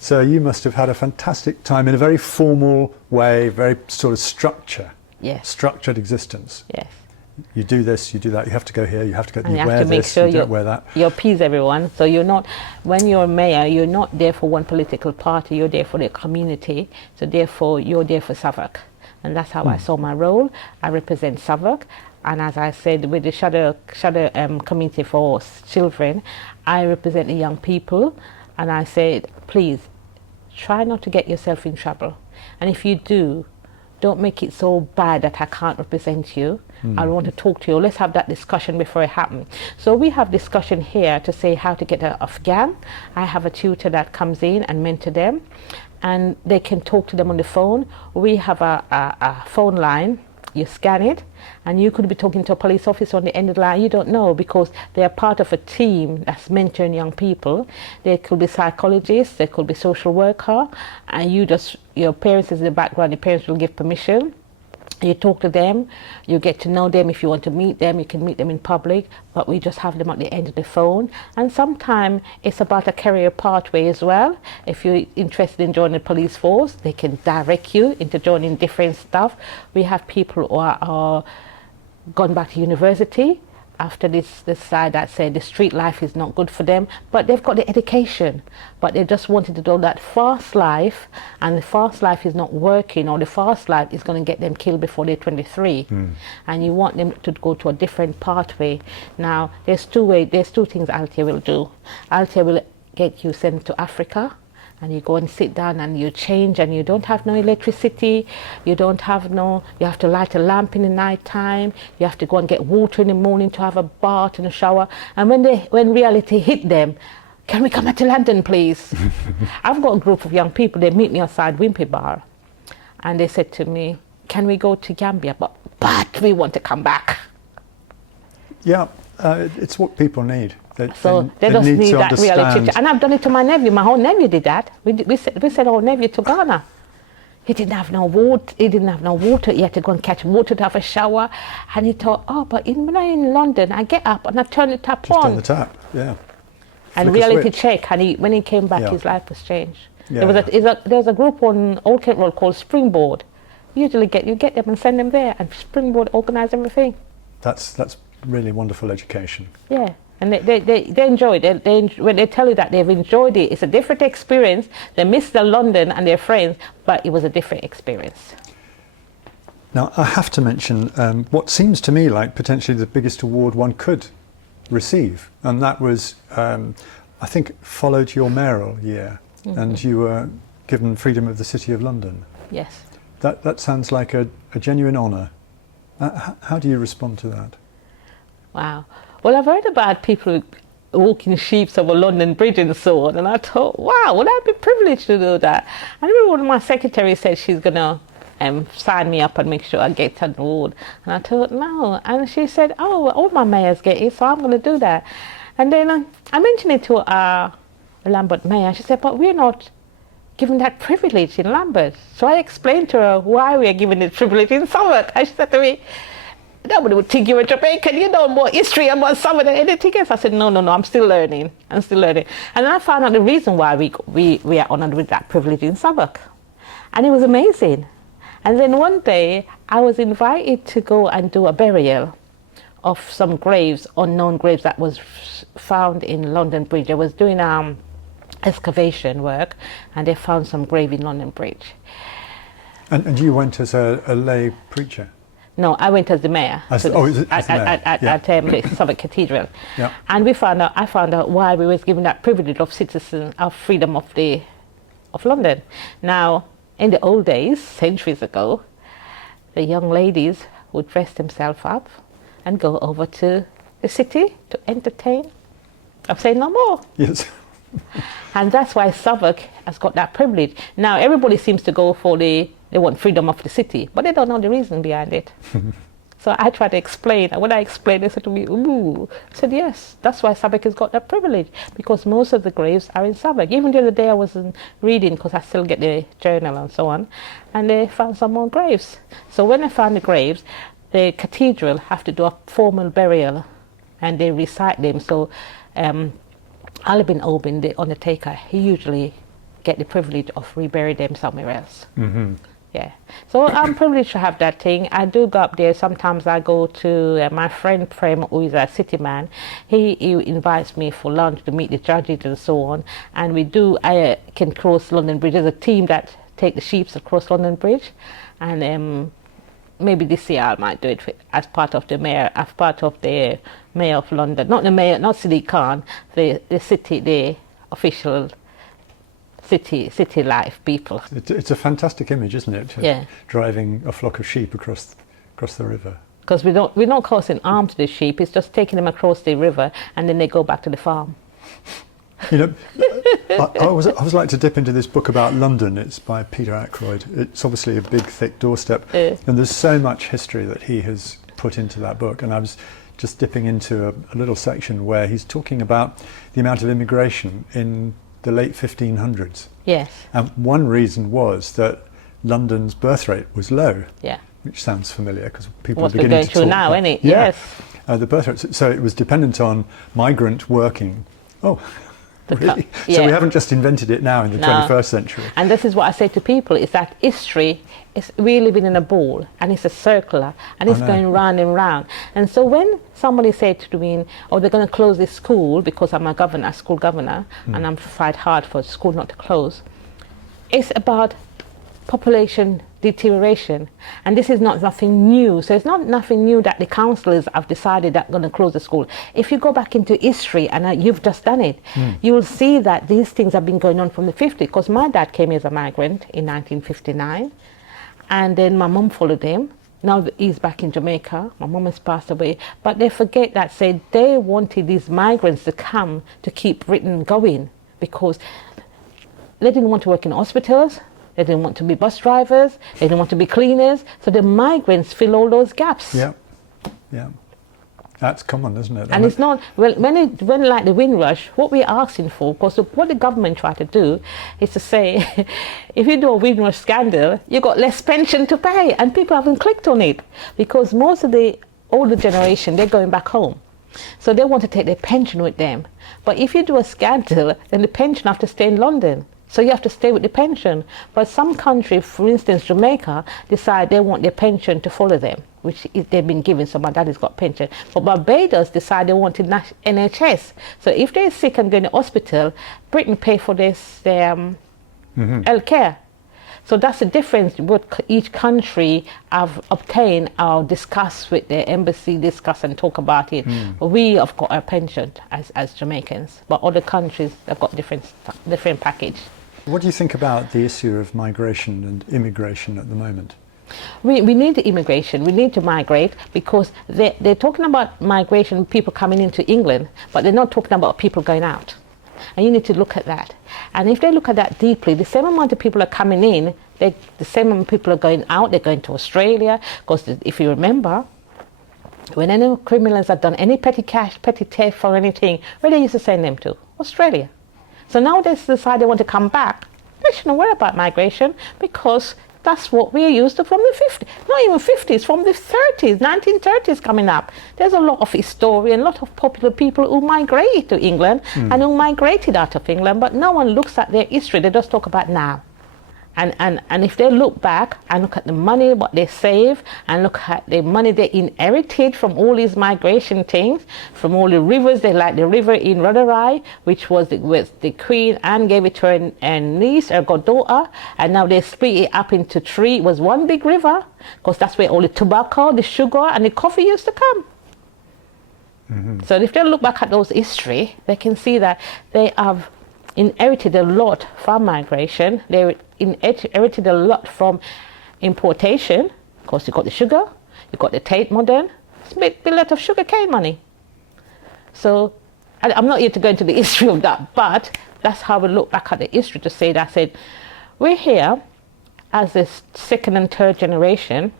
So you must have had a fantastic time in a very formal way, very sort of structured existence. Yes. You do this, you do that, you have to go here, you have to go, And you wear this, you don't wear that. You appease everyone. So you're not, when you're mayor, you're not there for one political party, you're there for the community. So therefore, you're there for Southwark. And that's how I saw my role. I represent Southwark. And as I said, with the shadow committee for children, I represent the young people. And I said, please, try not to get yourself in trouble. And if you do, don't make it so bad that I can't represent you. I want to talk to you. Let's have that discussion before it happens. So we have discussion here to say how to get off gang. I have a tutor that comes in and mentor them, and they can talk to them on the phone. We have a phone line. You scan it, and you could be talking to a police officer on the end of the line. You don't know, because they are part of a team that's mentoring young people. They could be psychologists, they could be social worker, and your parents is in the background. The parents will give permission. You talk to them, you get to know them. If you want to meet them, you can meet them in public, but we just have them at the end of the phone. And sometimes it's about a career pathway as well. If you're interested in joining the police force, they can direct you into joining different stuff. We have people who are gone back to university after this side that said the street life is not good for them, but they've got the education, but they just wanted to do that fast life, and the fast life is not working, or the fast life is going to get them killed before they're 23. And you want them to go to a different pathway. Now there's two things Althea will do. Althea will get you sent to Africa, and you go and sit down and you change, and you don't have no electricity, you have to light a lamp in the night time, you have to go and get water in the morning to have a bath and a shower. And when reality hit them, can we come back to London, please? I've got a group of young people, they meet me outside Wimpy Bar, and they said to me, can we go to Gambia? But we want to come back. Yeah, it's what people need. They They just need need to that reality understand. check. And I've done it to my nephew. My whole nephew did that. We sent our nephew to Ghana. He didn't have no water. He didn't have no water. He had to go and catch water to have a shower. And he thought, but when I'm in London, I get up and I turn the tap Just on. on the tap, yeah. And Flick a reality switch. check. And when he came back, Yeah. his life was changed. Yeah, There was a group on Old Kent Road called Springboard. You get them and send them there, and Springboard organise everything. That's really wonderful education. Yeah, and they enjoy it. When they tell you that they've enjoyed it, it's a different experience. They miss their London and their friends, but it was a different experience. Now, I have to mention what seems to me like potentially the biggest award one could receive, and that was, I think, followed your mayoral year, and you were given Freedom of the City of London. Yes. That sounds like a genuine honour. How do you respond to that? Wow. Well, I've heard about people walking sheep over London Bridge and so on, and I thought, wow, would I be privileged to do that? I remember one of my secretaries said she's going to sign me up and make sure I get an award. And I thought, no. And she said, all my mayors get it, so I'm going to do that. And then I mentioned it to our Lambert mayor. She said, but we're not given that privilege in Lambert. So I explained to her why we are given this privilege in Southwark. And she said to me, nobody would think you were Jamaican, you know more history and more Southwark than anything else. I said, no, I'm still learning. And then I found out the reason why we are honoured with that privilege in Southwark. And it was amazing. And then one day I was invited to go and do a burial of some graves, unknown graves that was found in London Bridge. I was doing excavation work, and they found some grave in London Bridge. And you went as a lay preacher? No, I went as the mayor. As the mayor, yeah. At the Southwark Cathedral. Yeah. And I found out why we was given that privilege of citizen, of freedom of London. Now, in the old days, centuries ago, the young ladies would dress themselves up and go over to the city to entertain. I'm saying no more. Yes. And that's why Southwark has got that privilege. Now everybody seems to go for they want freedom of the city, but they don't know the reason behind it. So I try to explain, and when I explained, they said to me, ooh. I said, yes, that's why Southwark has got that privilege, because most of the graves are in Southwark. Even the other day I was reading, because I still get the journal and so on, and they found some more graves. So when they found the graves, the cathedral have to do a formal burial, and they recite them. So Ali bin Obin, the undertaker, he usually get the privilege of rebury them somewhere else. Mm-hmm. Yeah, so I'm privileged to have that thing. I do go up there. Sometimes I go to my friend Prem, who is a city man. He invites me for lunch to meet the judges and so on. And I can cross London Bridge. There's a team that take the sheep across London Bridge. And maybe this year I might do it as part of the mayor of London. Not the mayor, not City Khan, the city, the official city life people. It's a fantastic image, isn't it? Yeah. Driving a flock of sheep across the river. Because we're not causing harm to the sheep. It's just taking them across the river, and then they go back to the farm. You know, I always like to dip into this book about London. It's by Peter Ackroyd. It's obviously a big, thick doorstep, and there's so much history that he has put into that book. And I was just dipping into a little section where he's talking about the amount of immigration in the late 1500s. Yes. And one reason was that London's birth rate was low. Yeah. Which sounds familiar because people What's are beginning going to through talk now, about, isn't it? Yeah, Yes. the birth rate. So it was dependent on migrant working. Oh, really? Yeah. So we haven't just invented it now in the 21st century. And this is what I say to people, is that history is really been in a ball, and it's a circular, and it's going round and round. And so when somebody said to me, they're going to close this school because I'm a school governor, and I'm fight hard for the school not to close, it's about population deterioration, and this is nothing new. So it's not nothing new that the councillors have decided that going to close the school. If you go back into history, and you've just done it, you will see that these things have been going on from the 50s, because my dad came here as a migrant in 1959, and then my mum followed him, Now he's back in Jamaica. My mum has passed away. But they forget that, say, they wanted these migrants to come to keep Britain going because they didn't want to work in hospitals. They didn't want to be bus drivers. They didn't want to be cleaners. So the migrants fill all those gaps. Yeah, yeah. That's common, isn't it? And it's not, well, when like the Windrush, what we're asking for, because what the government try to do is to say, if you do a Windrush scandal, you've got less pension to pay, and people haven't clicked on it, because most of the older generation, they're going back home. So they want to take their pension with them. But if you do a scandal, then the pension have to stay in London. So you have to stay with the pension. But some countries, for instance, Jamaica, decide they want their pension to follow them, which they've been given, so my daddy's got pension. But Barbados decide they wanted NHS. So if they're sick and go in the hospital, Britain pay for their health care. So that's the difference what each country have obtained or discussed with their embassy, discuss and talk about it. We have got our pension as Jamaicans, but other countries have got different package. What do you think about the issue of migration and immigration at the moment? We need immigration, we need to migrate, because they're talking about migration, people coming into England, but they're not talking about people going out. And you need to look at that. And if they look at that deeply, the same amount of people are coming in, the same amount of people are going out, they're going to Australia, because if you remember, when any criminals have done any petty cash, petty theft or anything, where they used to send them to? Australia. So now they decide they want to come back. They shouldn't worry about migration, because that's what we're used to from the 50s, not even 50s, from the 30s, 1930s coming up. There's a lot of historians, a lot of popular people who migrated to England and who migrated out of England, but no one looks at their history, they just talk about now. And if they look back and look at the money, what they save, and look at the money they inherited from all these migration things, from all the rivers, they like the river in Rotherhithe, which was the Queen Anne gave it to her niece, her goddaughter, and now they split it up into three. It was one big river, because that's where all the tobacco, the sugar, and the coffee used to come. So if they look back at those history, they can see that they have inherited a lot from migration. They inherited a lot from importation. Of course, you got the sugar, you got the Tate Modern. It's a lot of sugar cane money. So I'm not here to go into the history of that, but that's how we look back at the history to say that. I said, we're here as the second and third generation,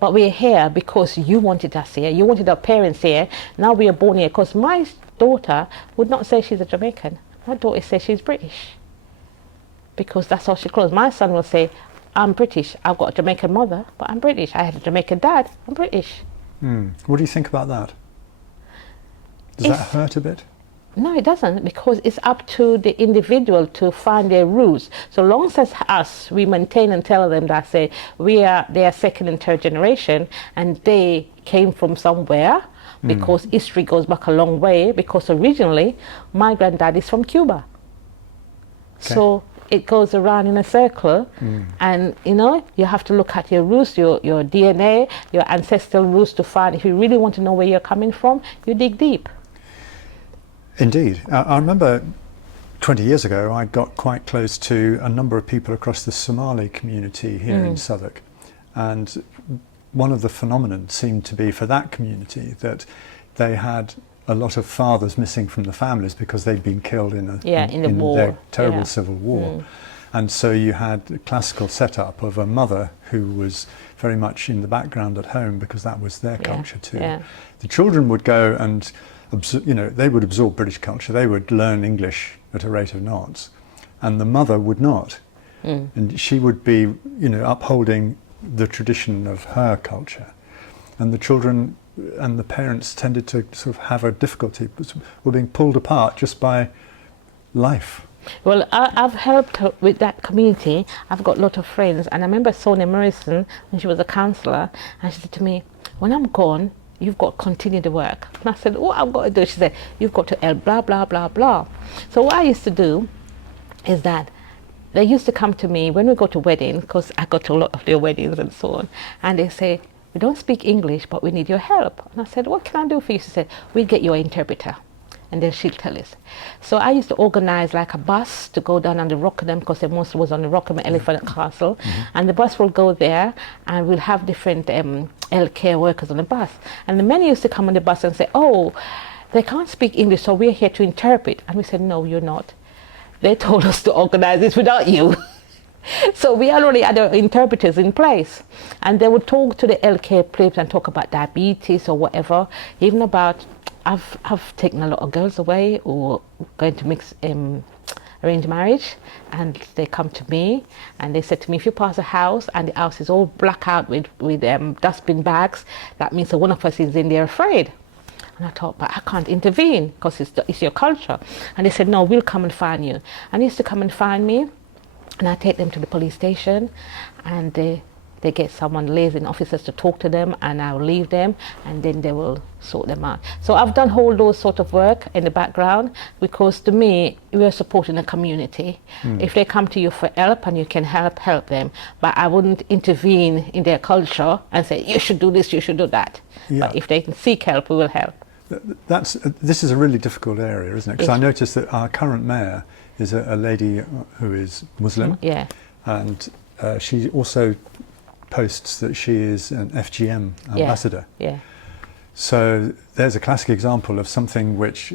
but we're here because you wanted us here, you wanted our parents here. Now we are born here, because my daughter would not say she's a Jamaican. My daughter says she's British, because that's how she calls. My son will say, I'm British. I've got a Jamaican mother, but I'm British. I had a Jamaican dad. I'm British. What do you think about that? Does that hurt a bit? No, it doesn't, because it's up to the individual to find their roots. So long as us, we maintain and tell them that, say, they are second and third generation, and they came from somewhere, because history goes back a long way, because originally my granddad is from Cuba. Okay. So it goes around in a circle, and you have to look at your roots, your DNA, your ancestral roots, to find, if you really want to know where you're coming from, you dig deep. Indeed. I remember 20 years ago I got quite close to a number of people across the Somali community here in Southwark, and one of the phenomena seemed to be for that community that they had a lot of fathers missing from the families because they'd been killed in the war. Their terrible civil war. And so you had the classical setup of a mother who was very much in the background at home, because that was their culture too. The children would go and they would absorb British culture, they would learn English at a rate of knots, and the mother would not. And she would be upholding the tradition of her culture, and the children and the parents tended to sort of have a difficulty, were being pulled apart just by life. Well, I've helped with that community. I've got a lot of friends, and I remember Sonia Morrison, when she was a counsellor, and she said to me, when I'm gone, you've got to continue the work. And I said, what I've got to do? She said, you've got to help blah blah blah blah. So what I used to do is that they used to come to me when we go to weddings, because I go to a lot of their weddings and so on, and they say, we don't speak English, but we need your help. And I said, what can I do for you? She said, we'll get you an interpreter. and then she'll tell us. So I used to organise like a bus to go down on the Rockingham, because the most was on the Rockingham Elephant Castle, and the bus will go there, and we'll have different healthcare workers on the bus. And the men used to come on the bus and say, oh, they can't speak English, so we're here to interpret. And we said, no, you're not. They told us to organise this without you. So we already had our interpreters in place, and they would talk to the healthcare plebs and talk about diabetes or whatever, even about, I've taken a lot of girls away or going to mix arranged marriage, and they come to me and they said to me, if you pass a house and the house is all black out with dustbin bags, that means that one of us is in there afraid. And I thought, but I can't intervene because it's your culture. And they said, no, we'll come and find you. And they used to come and find me, and I take them to the police station, and they get someone, liaison officers, to talk to them, and I'll leave them, and then they will sort them out. So I've done all those sort of work in the background, because to me, we're supporting the community. If they come to you for help and you can help them. But I wouldn't intervene in their culture and say, you should do this, you should do that. Yeah. But if they can seek help, we will help. This is a really difficult area, isn't it? Because I noticed that our current mayor is a lady who is Muslim, and she also posts that she is an FGM ambassador. Yeah. So there's a classic example of something which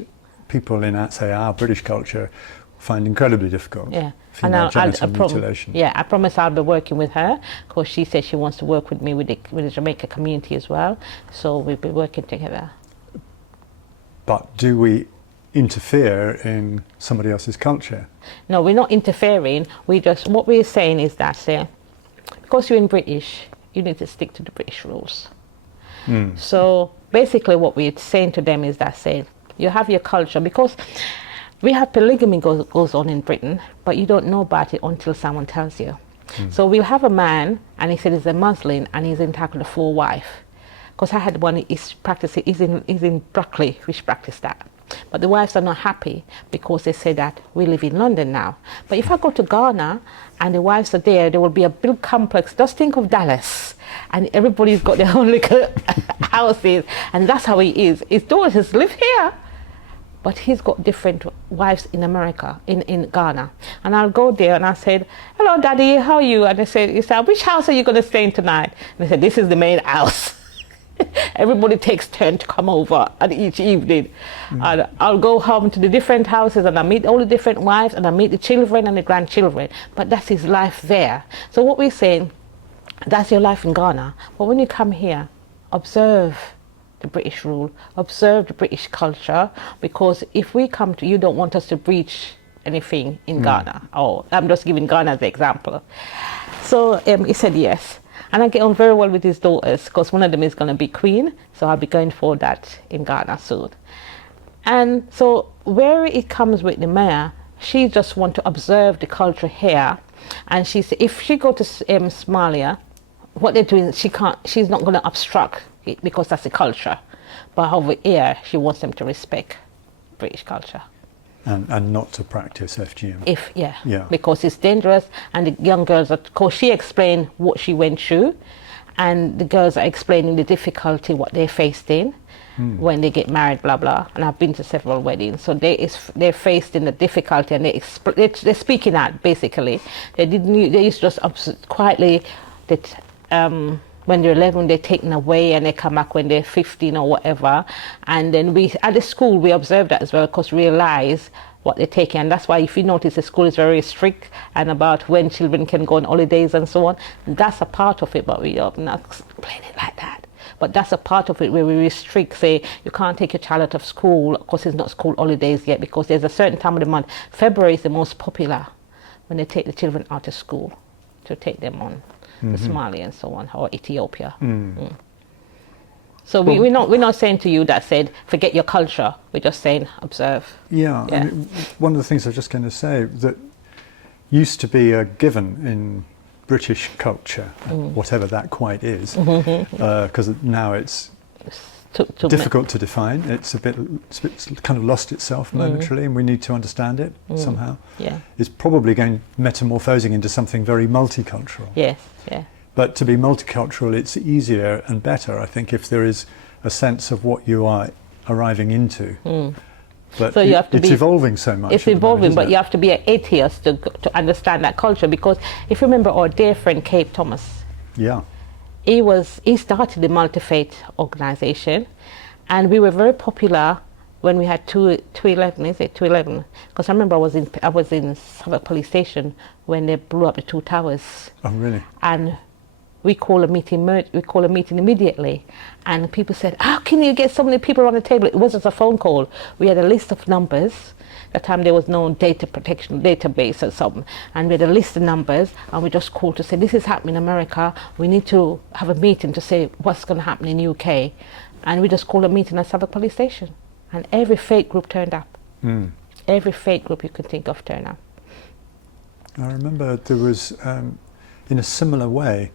people in, say, our British culture find incredibly difficult. Yeah. Female genital mutilation. Yeah, I promise I'll be working with her, because she says she wants to work with me with the Jamaica community as well. So we'll be working together. But do we interfere in somebody else's culture? No, we're not interfering. What we're saying is that because you're in British, you need to stick to the British rules. So basically what we're saying to them is that you have your culture, because we have polygamy goes on in Britain, but you don't know about it until someone tells you. So we'll have a man, and he said he's a Muslim, and he's entitled to 4 wives. Because I had one, he's in Brockley, which practiced that. But the wives are not happy, because they say that we live in London now. But if I go to Ghana and the wives are there will be a big complex. Just think of Dallas, and everybody's got their own little houses, and that's how he is. His daughters live here, but he's got different wives in America, in Ghana. And I'll go there and I said, hello, Daddy, how are you? And they said, which house are you going to stay in tonight? And they said, this is the main house. Everybody takes turn to come over at each evening. And I'll go home to the different houses, and I meet all the different wives, and I meet the children and the grandchildren. But that's his life there. So what we're saying, that's your life in Ghana. But when you come here, observe the British rule, observe the British culture, because if we come to, you don't want us to breach anything in Ghana. Oh, I'm just giving Ghana as an example. So he said yes. And I get on very well with his daughters, because one of them is going to be queen, so I'll be going for that in Ghana soon. And so where it comes with the mayor, she just want to observe the culture here, and she said if she go to Somalia, what they're doing, she's not going to obstruct it, because that's the culture. But over here, she wants them to respect British culture. And not to practice FGM. Because it's dangerous, and the young girls, of course, she explained what she went through, and the girls are explaining the difficulty what they faced in when they get married, blah blah. And I've been to several weddings, so they're faced in the difficulty, and they're speaking out basically. They used to just quietly that when they're 11, they're taken away, and they come back when they're 15 or whatever. And then at the school, we observe that as well, because we realize what they're taking. And that's why, if you notice, the school is very strict and about when children can go on holidays and so on. That's a part of it, but we are not explaining it like that. But that's a part of it where we restrict, say, you can't take your child out of school, of course it's not school holidays yet, because there's a certain time of the month. February is the most popular, when they take the children out of school to take them on. The Somalia and so on, or Ethiopia. So we're not saying to you that said forget your culture. We're just saying observe. Yeah. I mean, one of the things I was just going to say that used to be a given in British culture, whatever that quite is, because now it's difficult to define. It's kind of lost itself momentarily, and we need to understand it somehow. Yeah. It's probably metamorphosing into something very multicultural. Yes, yeah. But to be multicultural, it's easier and better, I think, if there is a sense of what you are arriving into. But So you have to it's be- evolving so much. It's at the moment, evolving, isn't but it? you have to be an atheist to understand that culture. Because if you remember our dear friend Cape Thomas, Yeah. he started the multi-faith organization, and we were very popular when we had 211, is it 211? Because I remember I was in Southwark police station when they blew up the two towers, Oh, really? and we call a meeting immediately, and people said, how can you get so many people on the table? It wasn't a phone call. We had a list of numbers. At the time there was no data protection database or something, and we had a list of numbers, and we just called to say, this is happening in America, we need to have a meeting to say what's going to happen in UK. And we just called a meeting at Southwark police station, and every faith group turned up. Every faith group you could think of turned up. I remember there was, in a similar way,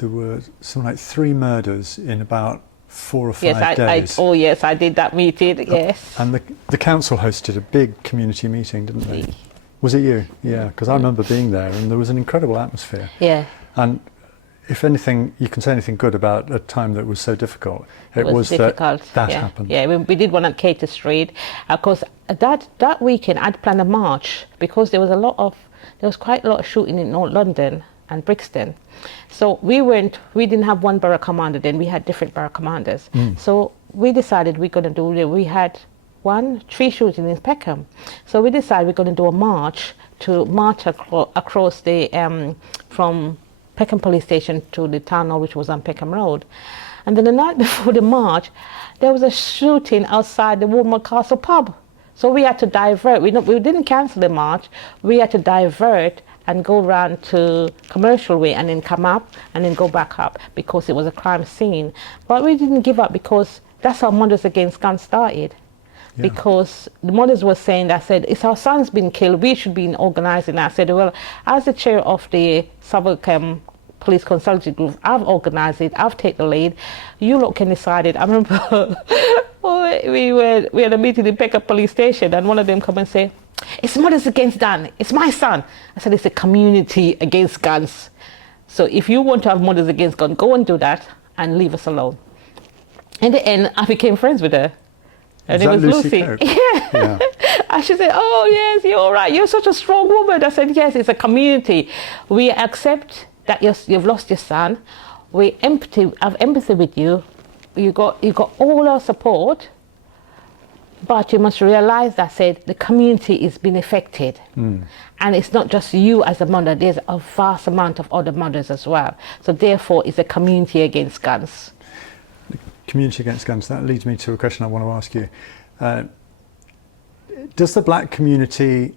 there were something like 3 murders in about 4 or 5 days. Yes, I did that meeting, yes. And the council hosted a big community meeting, didn't they? Was it you? Yeah, because I remember being there, and there was an incredible atmosphere. Yeah. And if anything, you can say anything good about a time that was so difficult, it was difficult. that yeah. happened. Yeah, we did one at Cater Street. Of course, that weekend I'd planned a march because there was quite a lot of shooting in North London and Brixton. So we didn't have one borough commander then, we had different borough commanders. So we decided we had 3 shootings in Peckham. So we decided we're going to do a march across the from Peckham police station to the town hall, which was on Peckham Road. And then the night before the march, there was a shooting outside the Woolmer Castle pub. So we had to divert. We didn't cancel the march. We had to divert and go round to Commercial Way and then come up and then go back up because it was a crime scene. But we didn't give up because that's how Mothers Against Guns started. Yeah. Because the mothers were saying, I said, it's our son's been killed, we should be organising. I said, well, as the chair of the Southwark Police Consultative Group, I've organised it, I've taken the lead, you lot can decide it. I remember we had a meeting in Peckham Police Station, and one of them come and say, it's Mothers Against Guns, it's my son. I said, it's a community against guns. So if you want to have Mothers Against Guns, go and do that and leave us alone. In the end, I became friends with her. And it was Lucy. Yeah. And she said, oh yes, you're all right, you're such a strong woman. I said, yes, it's a community. We accept that you've lost your son. We have empathy with you. You got all our support, but you must realize that the community is being affected. And it's not just you as a mother, there's a vast amount of other mothers as well. So therefore it's a community against guns. Community against guns, that leads me to a question I want to ask you. Does the black community,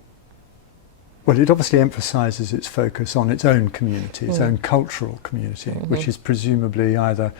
well, it obviously emphasises its focus on its own community, its own cultural community, which is presumably either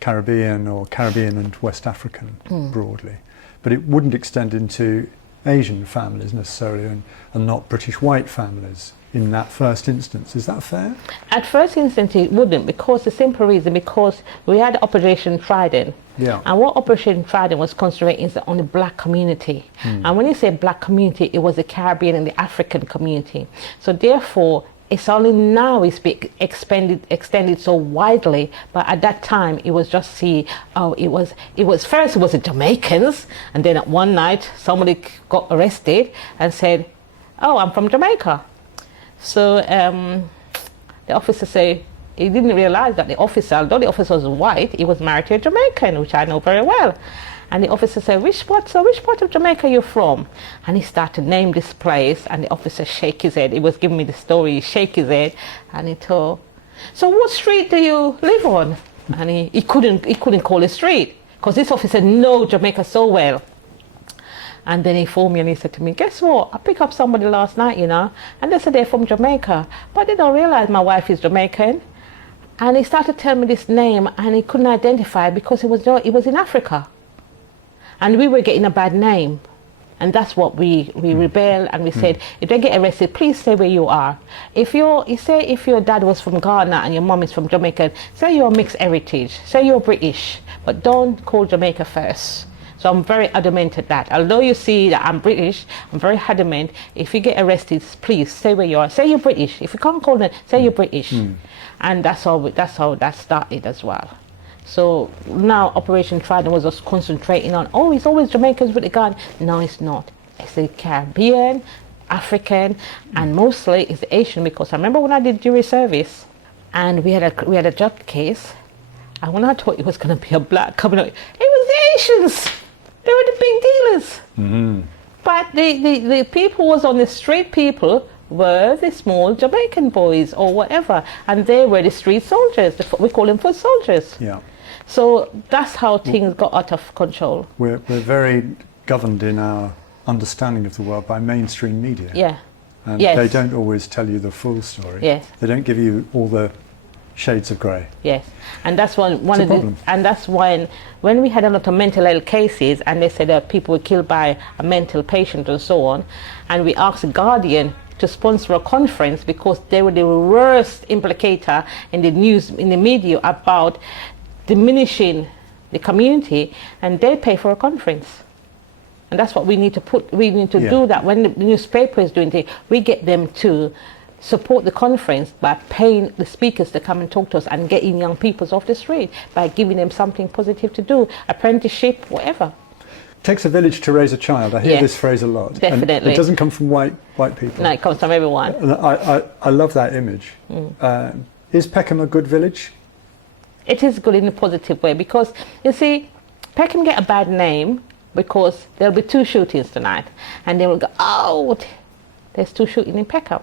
Caribbean or Caribbean and West African broadly, but it wouldn't extend into Asian families necessarily and not British white families in that first instance. Is that fair? At first instance it wouldn't, because the simple reason, because we had Operation Trident. Yeah. And what Operation Trident was concentrating is on the black community. And when you say black community, it was the Caribbean and the African community. So therefore, it's only now it's been extended so widely, but at that time it was just it was first it was the Jamaicans, and then at one night somebody got arrested and said, oh, I'm from Jamaica. So the officer said he didn't realize that the officer, although the officer was white, he was married to a Jamaican, which I know very well. And the officer said, which part of Jamaica are you from? And he started to name this place, and the officer shake his head. He was giving me the story, he shake his head, and he told, so what street do you live on? And he couldn't call a street, because this officer knows Jamaica so well. And then he phoned me and he said to me, guess what? I picked up somebody last night, and they said they're from Jamaica, but they don't realize my wife is Jamaican. And he started telling me this name, and he couldn't identify it because it was in Africa. And we were getting a bad name. And that's what we rebelled, and we said, if they get arrested, please say where you are. If your dad was from Ghana and your mom is from Jamaica, say you're mixed heritage, say you're British, but don't call Jamaica first. So I'm very adamant at that. Although you see that I'm British, I'm very adamant. If you get arrested, please say where you are. Say you're British. If you can't call them, say you're British. And that's how that started as well. So now Operation Trident was just concentrating on, oh, it's always Jamaicans with the gun. No, it's not. It's the Caribbean, African, and mostly it's Asian, because I remember when I did jury service and we had a drug case, and when I thought it was going to be a black coming out, it was the Asians. They were the big dealers. Mm-hmm. But the people was on the street, people were the small Jamaican boys or whatever, and they were the street soldiers. We call them foot soldiers. Yeah. So that's how things got out of control. We're very governed in our understanding of the world by mainstream media. Yeah. And yes. they don't always tell you the full story. Yes. They don't give you all the shades of grey. Yes. And that's one of problem. And that's when we had a lot of mental health cases, and they said that people were killed by a mental patient and so on, and we asked the Guardian to sponsor a conference because they were the worst implicator in the news, in the media, about diminishing the community, and they pay for a conference. And that's what we need to do that. When the newspaper is doing it, we get them to support the conference by paying the speakers to come and talk to us and getting young people off the street by giving them something positive to do, apprenticeship, whatever. Takes a village to raise a child. I hear this phrase a lot. Definitely. And it doesn't come from white people. No, it comes from everyone. And I love that image. Is Peckham a good village? It is good in a positive way, because you see, Peckham get a bad name because there'll be 2 shootings tonight, and they will go, oh, there's 2 shootings in Peckham.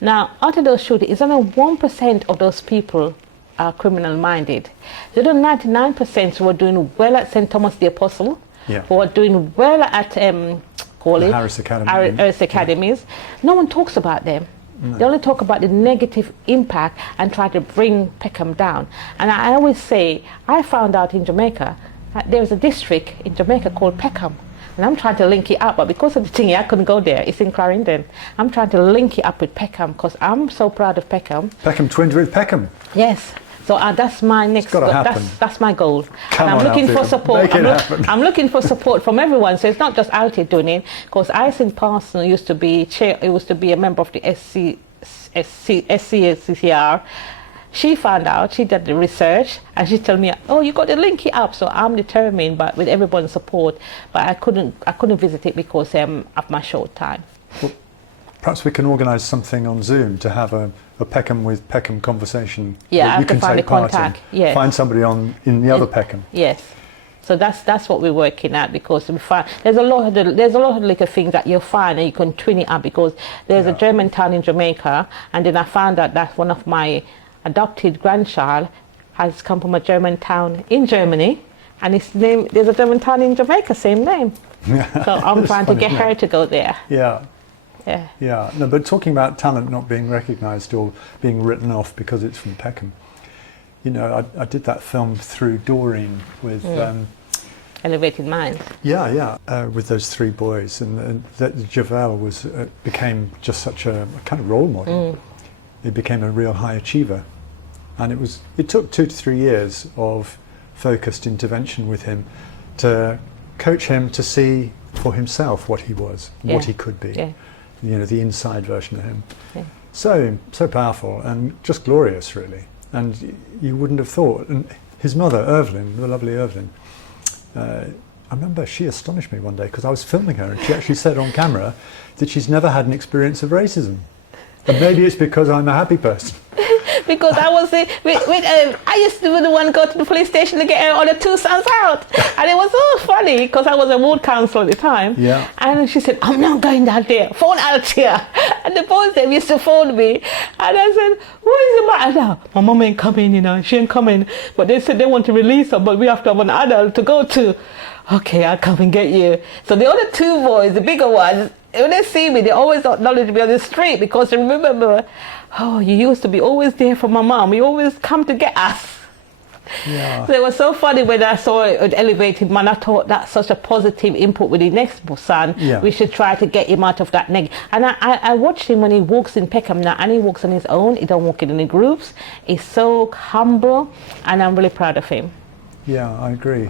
Now, out of those shootings, it's only 1% of those people are criminal minded. The other 99% who are doing well at St. Thomas the Apostle, who are doing well at Harris Academy. Harris Academies. No one talks about them. No. They only talk about the negative impact and try to bring Peckham down. And I always say, I found out in Jamaica that there's a district in Jamaica called Peckham. And I'm trying to link it up, but because of the thing, I couldn't go there. It's in Clarendon. I'm trying to link it up with Peckham because I'm so proud of Peckham. Peckham twinned with Peckham. Yes. So that's my next goal. That's my goal. Come and I'm on, looking Althea. for support. I'm looking for support from everyone. So it's not just Althea doing it. Because Isin Parson used to be a member of the SCCR. She found out, she did the research, and she told me, oh, you got to link it up. So I'm determined, but with everyone's support. But I couldn't visit it because of my short time. Well, perhaps we can organise something on Zoom to have a Peckham with Peckham conversation. Yeah, I you have to can find take the part contact. in. Yes. Find somebody in the other Peckham. Yes. So that's what we're working at, because we find there's a lot of little things that you'll find and you can twin it up, because there's a German town in Jamaica, and then I found out that one of my adopted grandchild has come from a German town in Germany, and there's a German town in Jamaica, same name. So I'm trying to get her to go there. Yeah. Yeah. Yeah. No, but talking about talent not being recognised or being written off because it's from Peckham. You know, I did that film Through Doreen with Elevated Minds. With those 3 boys, and that Javel became just such a kind of role model. He became a real high achiever, and it took 2 to 3 years of focused intervention with him to coach him to see for himself what he was, what he could be. Yeah. You know, the inside version of him. Yeah. So powerful and just glorious, really. And you wouldn't have thought. And his mother, Evelyn, the lovely Evelyn, I remember she astonished me one day because I was filming her, and she actually said on camera that she's never had an experience of racism. And maybe it's because I'm a happy person. Because I was I used to be the one go to the police station to get all the 2 sons out, and it was so funny because I was a ward council at the time. Yeah. And she said, "I'm not going down there. Phone Althea." And the boys they used to phone me, and I said, "What is the matter now?" "My mum ain't coming, you know. She ain't coming." But they said they want to release her, but we have to have an adult to go to. "Okay, I'll come and get you." So the other 2 boys, the bigger ones, when they see me, they always acknowledge me on the street because they remember, "Oh, you used to be always there for my mom. You always come to get us." Yeah. So it was so funny when I saw it Elevated Man. I thought that's such a positive input with the next son. Yeah. We should try to get him out of that negative. And I watched him when he walks in Peckham now, and he walks on his own. He don't walk in any groups. He's so humble, and I'm really proud of him. Yeah, I agree.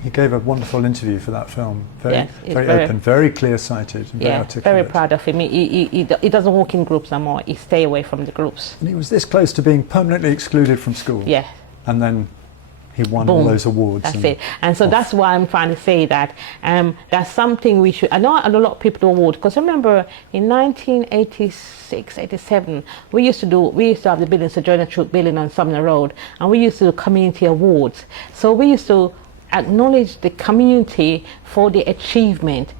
He gave a wonderful interview for that film. Very open, very clear-sighted, and very articulate. Very proud of him. He doesn't walk in groups no more. He stay away from the groups. And he was this close to being permanently excluded from school. Yeah. And then He won all Boom. those awards. That's it. And so that's why I'm trying to say that that's something we should. I know a lot of people do awards, because remember in 1986, 87, we used to have the building, Sojourner Truth building on Sumner Road, and we used to do community awards. So we used to acknowledge the community for the achievement,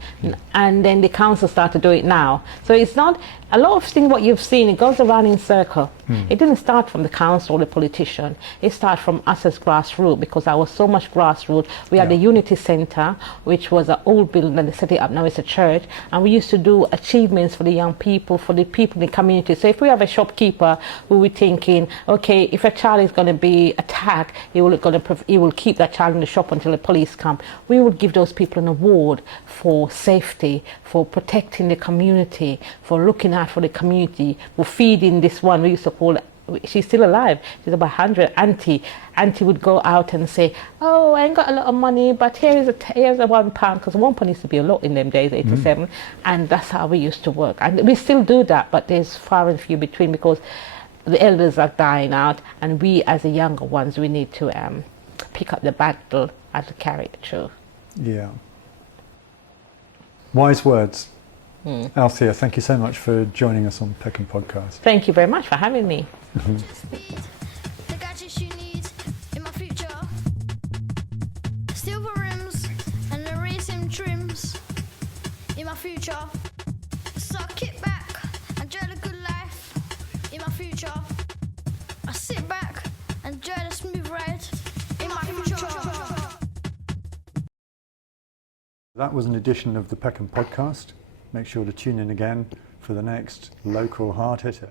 and then the council start to do it now. So it's not a lot of things what you've seen, it goes around in circle. It didn't start from the council or the politician, it started from us as grassroots, because I was so much grassroots. We had the Unity Centre, which was an old building, and they set it up, now it's a church, and we used to do achievements for the young people, for the people in the community. So if we have a shopkeeper who we're thinking, okay, if a child is going to be attacked, he will keep that child in the shop until the police come, we would give those people an award for safety, for protecting the community, for looking out for the community, for feeding this one we used to call, she's still alive, she's about 100, Auntie would go out and say, oh, I ain't got a lot of money, but here's a £1, because £1 used to be a lot in them days, 87, and that's how we used to work. And we still do that, but there's far and few between, because the elders are dying out, and we as the younger ones, we need to pick up the battle and carry it through. Yeah. Wise words. Althea, thank you so much for joining us on Peckham Podcast. Thank you very much for having me. The gadgets you need in my future. Silver rims and the racing trims in my future. So I kick back and enjoy the good life in my future. I sit back and enjoy the smooth ride in my future. That was an edition of the Peckham Podcast. Make sure to tune in again for the next local hard hitter.